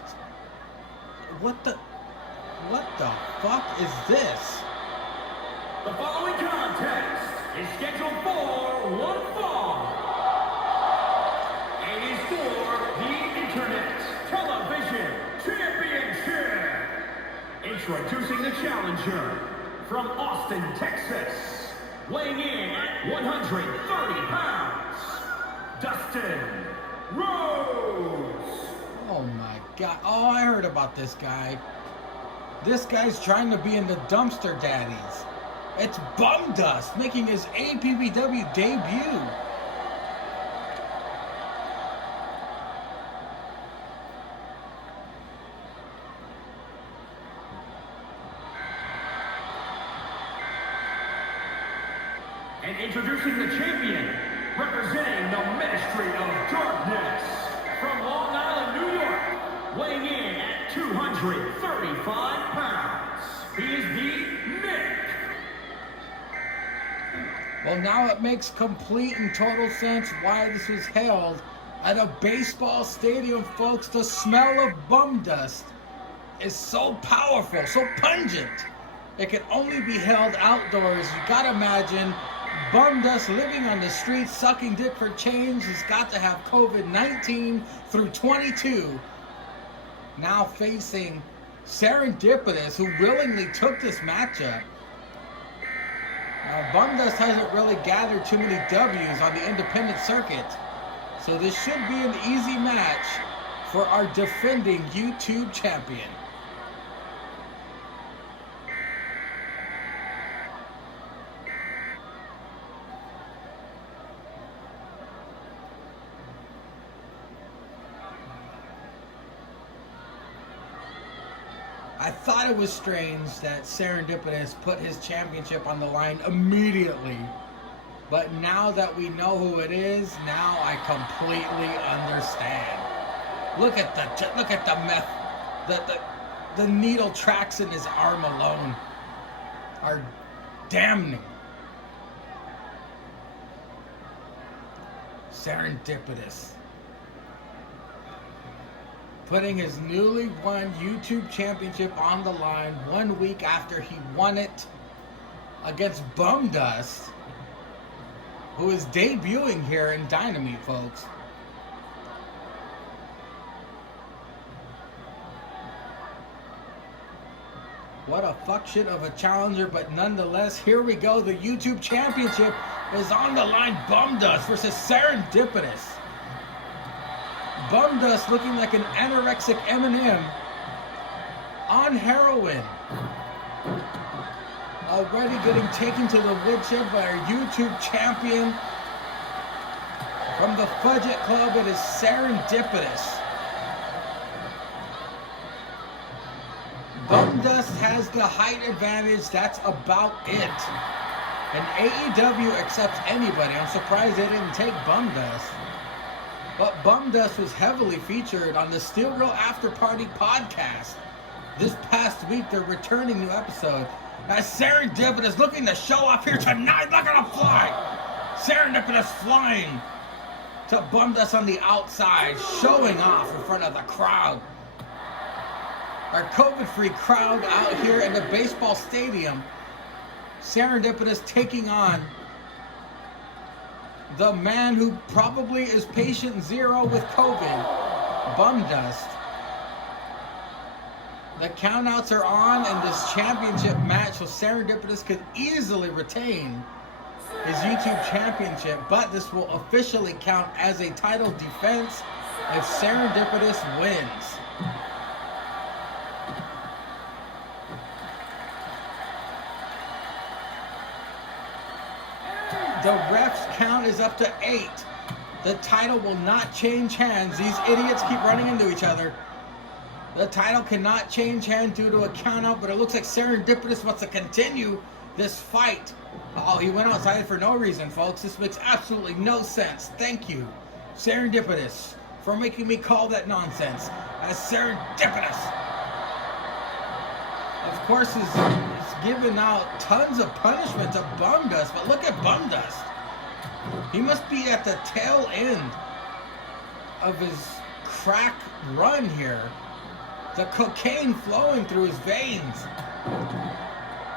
What the fuck is this? The following contest is scheduled for one fall. It is for the Internet Television Championship. Introducing the challenger from Austin, Texas, weighing in at 130 pounds, Dustin Rhodes. Oh my God. Oh, I heard about this guy. This guy's trying to be in the Dumpster Daddies. It's Bum Dust making his APPW debut. And introducing the champion, representing the Ministry of Darkness, from Long Island, New York, weighing in at 235 pounds, he is the Mick. Well, now it makes complete and total sense why this was held at a baseball stadium, folks. The smell of bum dust is so powerful, so pungent. It can only be held outdoors. You gotta imagine bum dust living on the streets, sucking dick for change. Has got to have COVID-19 through 22. Now facing Serendipitous, who willingly took this matchup. Bum Dust hasn't really gathered too many W's on the independent circuit, so this should be an easy match for our defending YouTube champion. I thought it was strange that Serendipitous put his championship on the line immediately. But now that we know who it is, now I completely understand. Look at the needle tracks in his arm alone are damning. Serendipitous putting his newly won YouTube championship on the line 1 week after he won it against Bum Dust, who is debuting here in Dynameat, folks. What a fuck shit of a challenger, but nonetheless, here we go. The YouTube championship is on the line. Bum Dust versus Serendipitous. Bum Dust looking like an anorexic Eminem on heroin. Already getting taken to the woodshed by our YouTube champion from the Fudge Club. It is Serendipitous. Bum Dust has the height advantage. That's about it. And AEW accepts anybody. I'm surprised they didn't take Bum Dust. But Bum Dust was heavily featured on the Steel Grill After Party podcast. This past week, they're returning new episode. As Serendipitous looking to show off here tonight. Look at him fly! Serendipitous flying to Bum Dust on the outside, showing off in front of the crowd. Our COVID-free crowd out here in the baseball stadium. Serendipitous taking on the man who probably is patient zero with COVID, Bum Dust. The countouts are on in this championship match, so Serendipitous could easily retain his YouTube championship, but this will officially count as a title defense if Serendipitous wins. The ref's count is up to 8. The title will not change hands. These idiots keep running into each other. The title cannot change hands due to a count out, but it looks like Serendipitous wants to continue this fight. Oh, he went outside for no reason, folks. This makes absolutely no sense. Thank you, Serendipitous, for making me call that nonsense as Serendipitous. Of course, he's giving out tons of punishment to Bum Dust, but look at Bum Dust. He must be at the tail end of his crack run here. The cocaine flowing through his veins.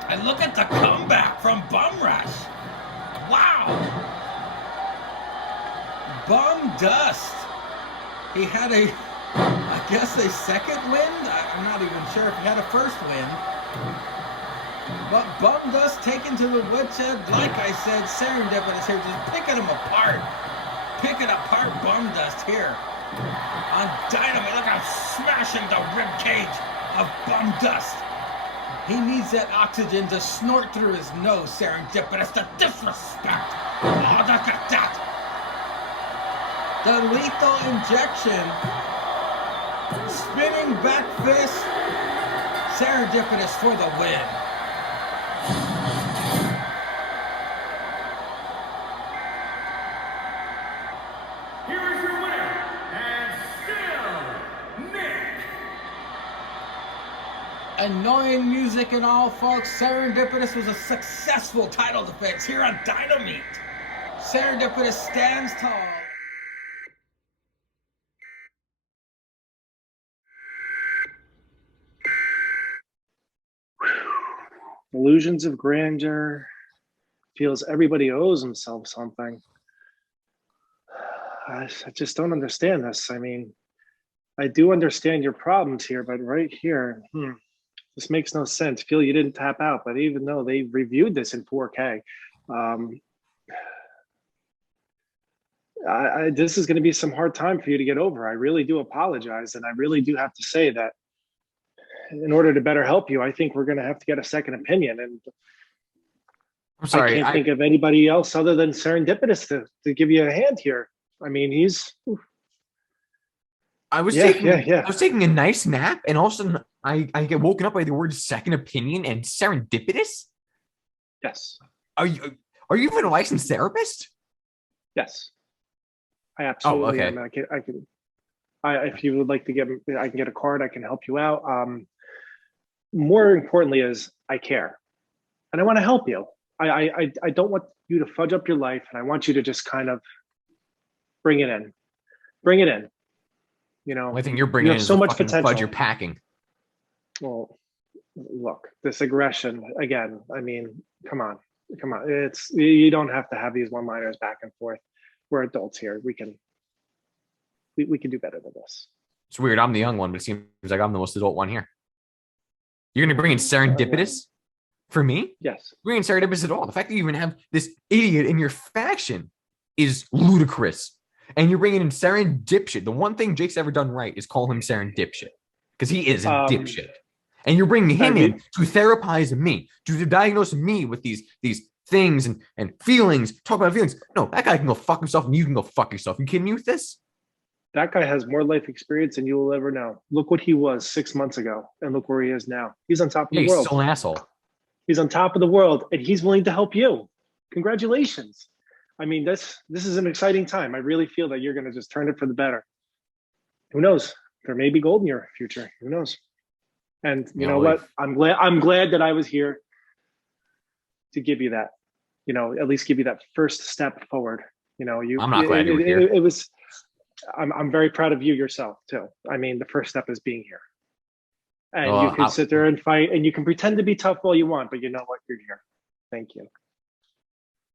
And look at the comeback from Bum Rush. Wow. Bum Dust. He had I guess a second win? I'm not even sure if he had a first win. But Bum Dust taken to the woodshed, like I said, Serendipitous here, just picking them apart. Picking apart Bum Dust here. On Dynamite, look how smashing the rib cage of Bum Dust. He needs that oxygen to snort through his nose, Serendipitous. The disrespect. Oh, look at that. The lethal injection. Spinning back fist. Serendipitous for the win. Here is your winner, and still Nick. Annoying music and all, folks. Serendipitous was a successful title defense here on Dynameat. Serendipitous stands tall. Illusions of grandeur. Feels everybody owes himself something. I just don't understand this. I mean, I do understand your problems here, but right here, this makes no sense. Feel you didn't tap out, but even though they reviewed this in 4K, this is going to be some hard time for you to get over. I really do apologize, and I really do have to say that in order to better help you, I think we're going to have to get a second opinion. And I'm sorry. I can't think of anybody else other than Serendipitous to give you a hand here. I mean, he's. I was taking a nice nap, and all of a sudden I get woken up by the word second opinion and Serendipitous. Yes. Are you even a licensed therapist? Yes. I absolutely okay. am. I can. If you would like to I can get a card. I can help you out. More importantly is I care, and I want to help you. I don't want you to fudge up your life, and I want you to just kind of bring it in. You know, I think you're bringing in so much potential. Fudge you're packing. Well, look, this aggression again. I mean, come on. You don't have to have these one-liners back and forth. We're adults here. We can do better than this. It's weird. I'm the young one, but it seems like I'm the most adult one here. You're going to bring in Serendipitous for me? Yes. Bring in Serendipitous at all. The fact that you even have this idiot in your faction is ludicrous. And you're bringing in Serendipshit. The one thing Jake's ever done right is call him Serendipshit, because he is a dipshit. And you're bringing him in to therapize me, to diagnose me with these things and feelings. Talk about feelings. No, that guy can go fuck himself, and you can go fuck yourself. You kidding me with this? That guy has more life experience than you will ever know. Look what he was 6 months ago, and look where he is now. He's on top of the world. He's still an asshole. He's on top of the world, and he's willing to help you. Congratulations. I mean, this is an exciting time. I really feel that you're going to just turn it for the better. Who knows? There may be gold in your future. Who knows? And you know what? I'm glad that I was here to give you that. You know, at least give you that first step forward. You know, I'm not glad you were here. It was. I'm very proud of you yourself too. I mean, the first step is being here, and you can sit there and fight, and you can pretend to be tough all you want, but you know what? You're here. Thank you.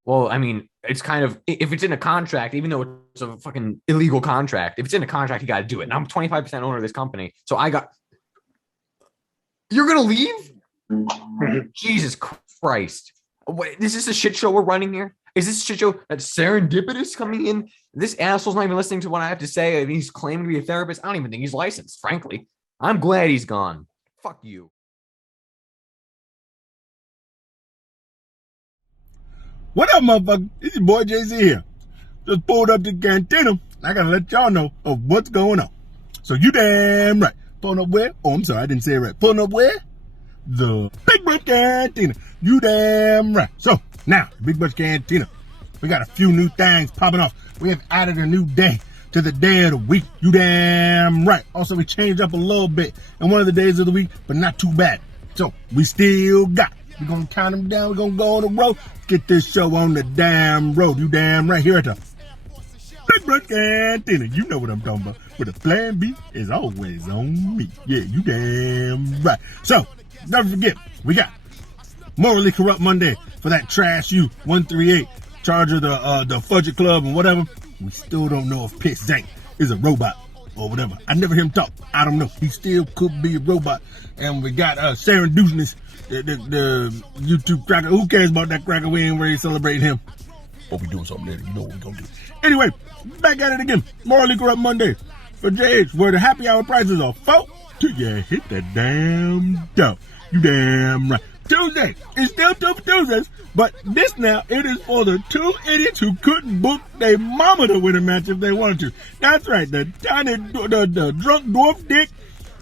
Well, I mean, it's kind of, if it's in a contract, even though it's a fucking illegal contract, if it's in a contract, you got to do it. And I'm 25% owner of this company, so you're gonna leave? Jesus Christ! What, is this a shit show we're running here? Is this a shit show that's Serendipitous coming in? This asshole's not even listening to what I have to say. He's claiming to be a therapist. I don't even think he's licensed, frankly. I'm glad he's gone. Fuck you. What up, motherfucker? It's your boy Jay-Z here. Just pulled up the cantina. I gotta let y'all know of what's going on. So you damn right. Pulling up where? Oh, I'm sorry, I didn't say it right. Pulling up where? The Big Butch Cantina. You damn right. So now, Big Butch Cantina. We got a few new things popping off. We have added a new day to the day of the week. You damn right. Also, we changed up a little bit in one of the days of the week, but not too bad. So we still got. We're going to count them down. We're going to go on the road. Get this show on the damn road. You damn right. Here at the Big Butch Cantina. You know what I'm talking about. But the plan B is always on me. Yeah, you damn right. So, never forget, we got Morally Corrupt Monday for that trash you 138 charge of the Fudge Club and whatever. We still don't know if Piss Zank is a robot or whatever. I never hear him talk. I don't know. He still could be a robot. And we got Serenduceness, the YouTube cracker. Who cares about that cracker? We ain't ready to celebrate him. But we doing something there. You know what we gonna do. Anyway, back at it again. Morally Corrupt Monday for JH, where the happy hour prices are $4 till you hit that damn dough. You damn right. Tuesday is still 2 for Tuesdays, but this now, it is for the 2 idiots who couldn't book their mama to win a match if they wanted to. That's right, the drunk dwarf dick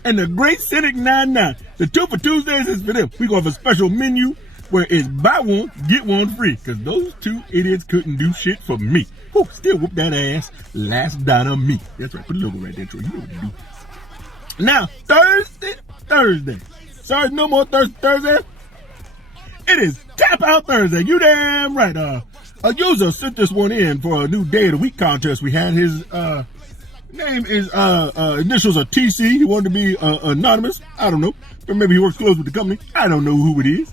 and the great cynic 99. The 2 for Tuesdays is for them. We gonna have a special menu where it's buy one, get one free, because those 2 idiots couldn't do shit for me. Whew, still whoop that ass, last Dynameat. That's right, put a logo right there, Troy. You know what to do. Now, Thursday. Sorry, no more Thursday. It is Tap Out Thursday. You damn right. A user sent this one in for a new Day of the Week contest. We had his name is initials are TC. He wanted to be anonymous. I don't know. Or maybe he works close with the company. I don't know who it is.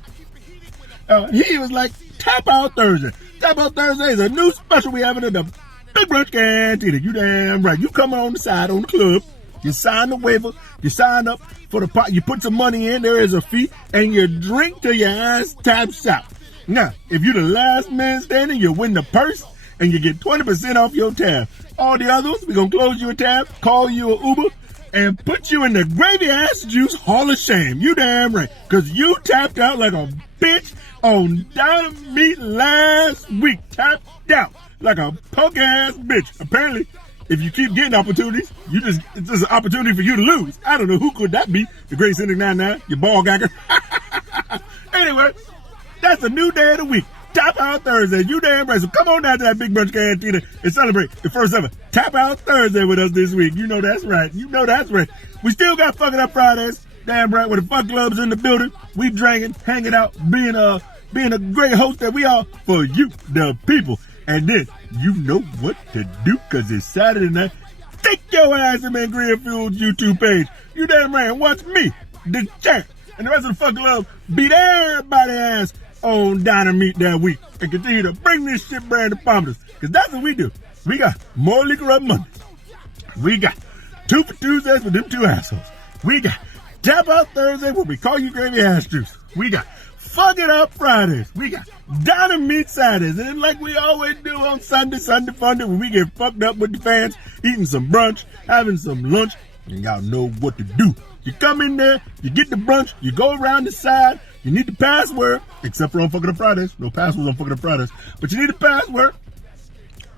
He was like, Tap Out Thursday. Tap Out Thursday is a new special we having at the Big Brunch Cantina. You damn right. You come on the side on the club. You sign the waiver, you sign up for the pot, you put some money in, there is a fee, and you drink till your ass taps out. Now, if you're the last man standing, you win the purse, and you get 20% off your tab. All the others, we're going to close you a tab, call you an Uber, and put you in the gravy ass juice hall of shame. You damn right, because you tapped out like a bitch on Dynameat last week. Tapped out like a punk ass bitch. Apparently, if you keep getting opportunities, it's just an opportunity for you to lose. I don't know who could that be. The great Cynic 99, your ball gacker. Anyway, that's a new day of the week. Tap Out Thursday. You damn right. So come on down to that Big Brunch Cantina and celebrate the first ever Tap Out Thursday with us this week. You know that's right. You know that's right. We still got Fucking Up Fridays. Damn right. With the Fuck Club's in the building. We drinking, hanging out, being a great host that we are for you, the people. And then you know what to do, because it's Saturday night. Take your ass to Man Greenfield's YouTube page. You damn right. Watch me, the champ, and the rest of the fucking love beat everybody's ass on Dynameat that week and continue to bring this shit brand to prominence, because that's what we do. We got more liquor up Monday. We got 2 for Tuesdays with them 2 assholes. We got Tap Out Thursday where we call you gravy ass juice. We got Fucking Up Fridays. We got Dynameat Saturdays. And like we always do on Sunday Funday, when we get fucked up with the fans, eating some brunch, having some lunch, and y'all know what to do. You come in there, you get the brunch, you go around the side, you need the password, except for on Fucking Up Fridays. No passwords on Fucking Up Fridays. But you need the password.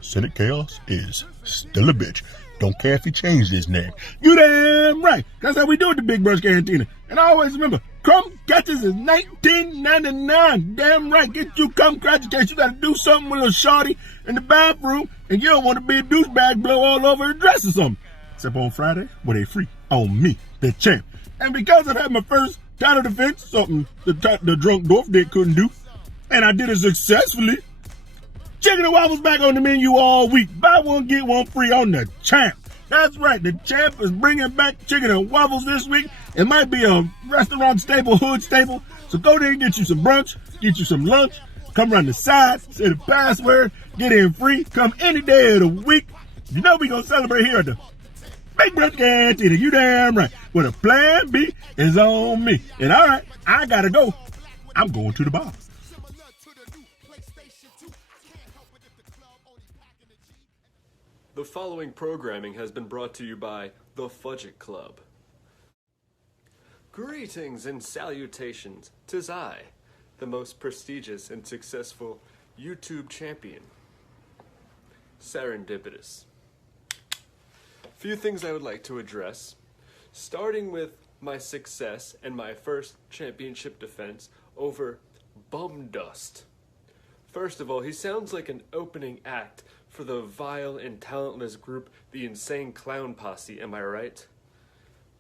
Senate Chaos is still a bitch. Don't care if he changed his name. You damn right. That's how we do it at the Big Brunch Cantina. And I always remember, crumb catches is $19.99. Damn right. Get you crumb catch in case you got to do something with a shorty in the bathroom and you don't want to be a douchebag blow all over her dress or something. Except on Friday, where they free on me, the champ. And because I had my first title defense, something the drunk dwarf dick couldn't do, and I did it successfully, chicken and waffles back on the menu all week. Buy one, get one free on the champ. That's right, the champ is bringing back chicken and waffles this week. It might be a restaurant staple, hood staple. So go there and get you some brunch, get you some lunch, come around the side, say the password, get in free, come any day of the week. You know we gonna celebrate here at the Big Brunch Cantina. You damn right. Well, the plan B is on me. And all right, I gotta go. I'm going to the bar. The following programming has been brought to you by the Fudge Club. Greetings and salutations. 'Tis I, the most prestigious and successful YouTube champion. Serendipitous. Few things I would like to address, starting with my success and my first championship defense over Bum Dust. First of all, he sounds like an opening act for the vile and talentless group, the Insane Clown Posse, am I right?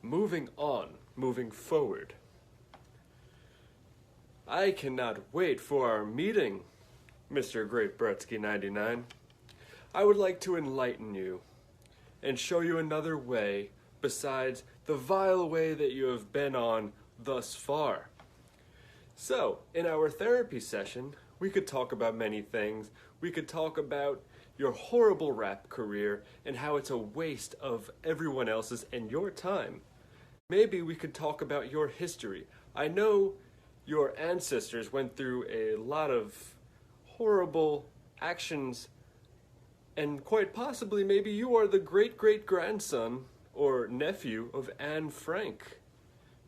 Moving on, moving forward. I cannot wait for our meeting, Mr. Great Brettzky 99. I would like to enlighten you and show you another way besides the vile way that you have been on thus far. So, in our therapy session, we could talk about many things. We could talk about your horrible rap career and how it's a waste of everyone else's and your time. Maybe we could talk about your history. I know your ancestors went through a lot of horrible actions, and quite possibly maybe you are the great-great-grandson or nephew of Anne Frank.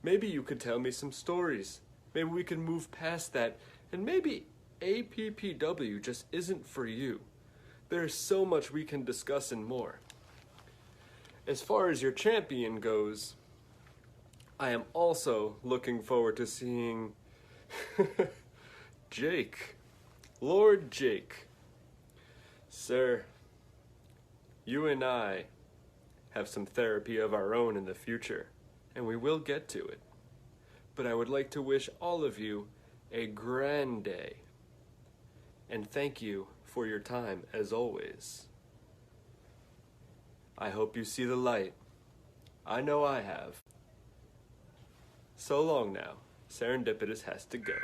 Maybe you could tell me some stories. Maybe we can move past that, and maybe APPW just isn't for you. There's so much we can discuss and more. As far as your champion goes, I am also looking forward to seeing Jake. Lord Jake. Sir, you and I have some therapy of our own in the future, and we will get to it. But I would like to wish all of you a grand day, and thank you for your time as always. I hope you see the light. I know I have. So long now. Serendipitous has to go.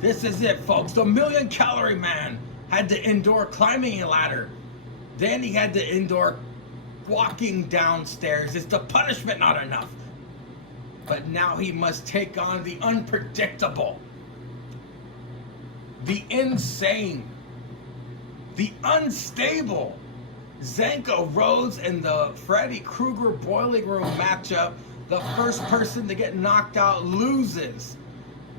This is it, folks. The Million Calorie Man had to endure climbing a ladder. Then he had to endure walking downstairs. Is the punishment not enough? But now he must take on the unpredictable, the insane, the unstable Zanko Rhodes in the Freddy Krueger boiling room matchup. The first person to get knocked out loses.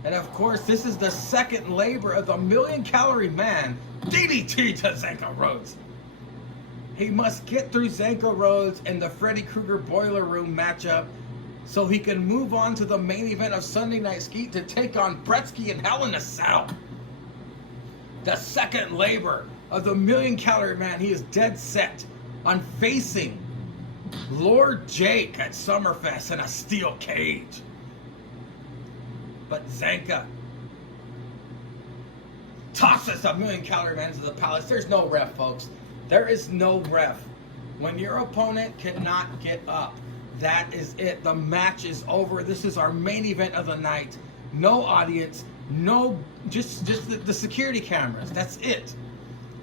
And of course, this is the second labor of the Million Calorie Man, DDT to Zanko Rhodes. He must get through Zanko Rhodes in the Freddy Krueger boiler room matchup so he can move on to the main event of Sunday Night Skeet to take on Brettzky in Hell in a Cell. The second labor of the Million Calorie Man, he is dead set on facing Lord Jake at SummerFest in a steel cage. But Zanka tosses the Million Calorie Man to the palace. There's no ref, folks. There is no ref. When your opponent cannot get up, that is it. The match is over. This is our main event of the night. No audience, no, just the security cameras. That's it.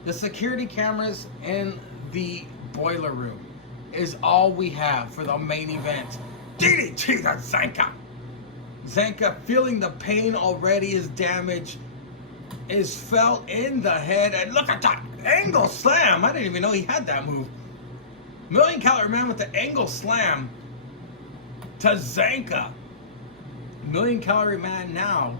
The security cameras in the boiler room is all we have for the main event. DDT to Zanka. Zanka, feeling the pain already, his damage is felt in the head. And look at that angle slam. I didn't even know he had that move. Million Calorie Man with the angle slam to Zanka. Million Calorie Man now.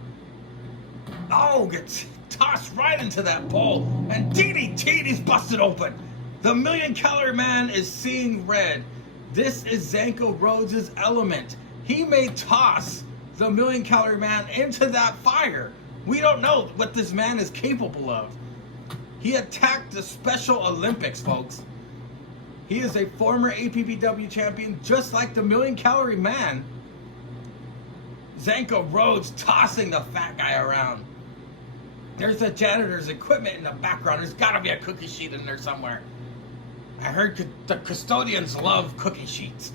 Oh, gets tossed right into that pole. And DDT, he's busted open. The Million Calorie Man is seeing red. This is Zanko Rhodes' element. He may toss the Million Calorie Man into that fire. We don't know what this man is capable of. He attacked the Special Olympics, folks. He is a former APPW champion, just like the Million Calorie Man. Zanko Rhodes tossing the fat guy around. There's the janitor's equipment in the background. There's got to be a cookie sheet in there somewhere. I heard the custodians love cookie sheets.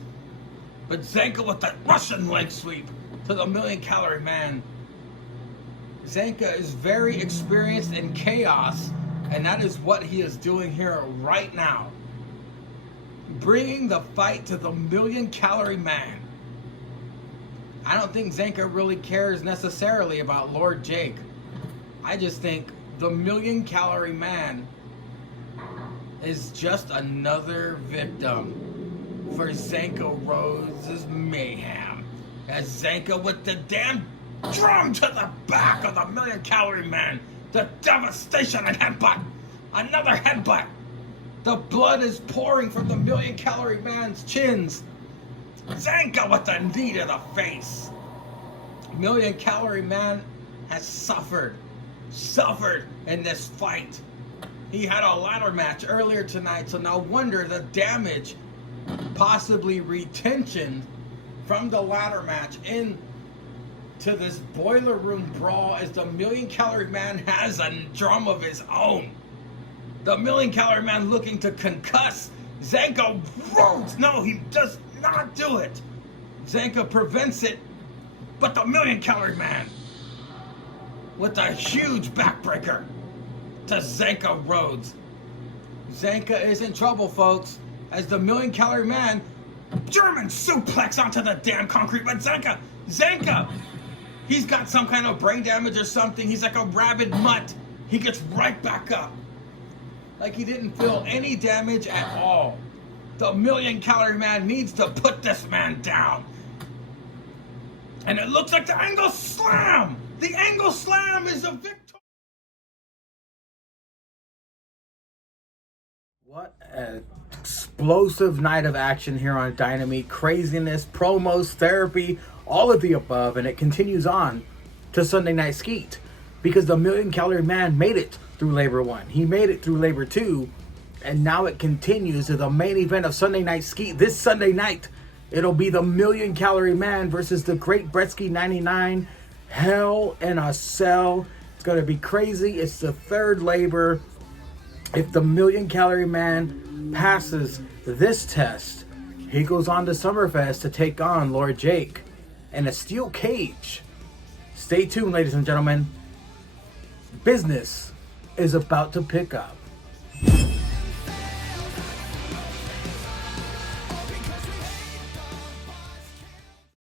But Zanka with that Russian leg sweep to the Million Calorie Man. Zanka is very experienced in chaos, and that is what he is doing here right now. Bringing the fight to the Million Calorie Man. I don't think Zanka really cares necessarily about Lord Jake. I just think the Million Calorie Man is just another victim for Zanko Rhodes' mayhem. As Zanka with the damn drum to the back of the Million Calorie Man. The devastation and headbutt. Another headbutt. The blood is pouring from the Million Calorie Man's chins. Zanka with the knee to the face. Million Calorie Man has suffered in this fight. He had a ladder match earlier tonight, so no wonder the damage, possibly retention from the ladder match into this boiler room brawl, as the Million Calorie Man has a drum of his own. The Million Calorie Man looking to concuss Zanko Rhodes. No, he does not do it. Zanka prevents it, but the Million Calorie Man with a huge backbreaker to Zanka Rhodes. Zanka is in trouble, folks, as the Million Calorie Man German suplex onto the damn concrete. But Zanka, he's got some kind of brain damage or something. He's like a rabid mutt. He gets right back up, like he didn't feel any damage at all. The Million Calorie Man needs to put this man down. And it looks like the Angle Slam! The Angle Slam is the victor! What an explosive night of action here on Dynameat. Craziness, promos, therapy, all of the above. And it continues on to Sunday Night Skeet, because the Million Calorie Man made it through Labor 1. He made it through Labor 2. And now it continues to the main event of Sunday Night Skeet. This Sunday night, it'll be the Million Calorie Man versus the Great Brettzky 99. Hell in a Cell. It's going to be crazy. It's the third Labor. If the Million Calorie Man passes this test, he goes on to SummerFest to take on Lord Jake in a steel cage. Stay tuned, ladies and gentlemen. Business is about to pick up.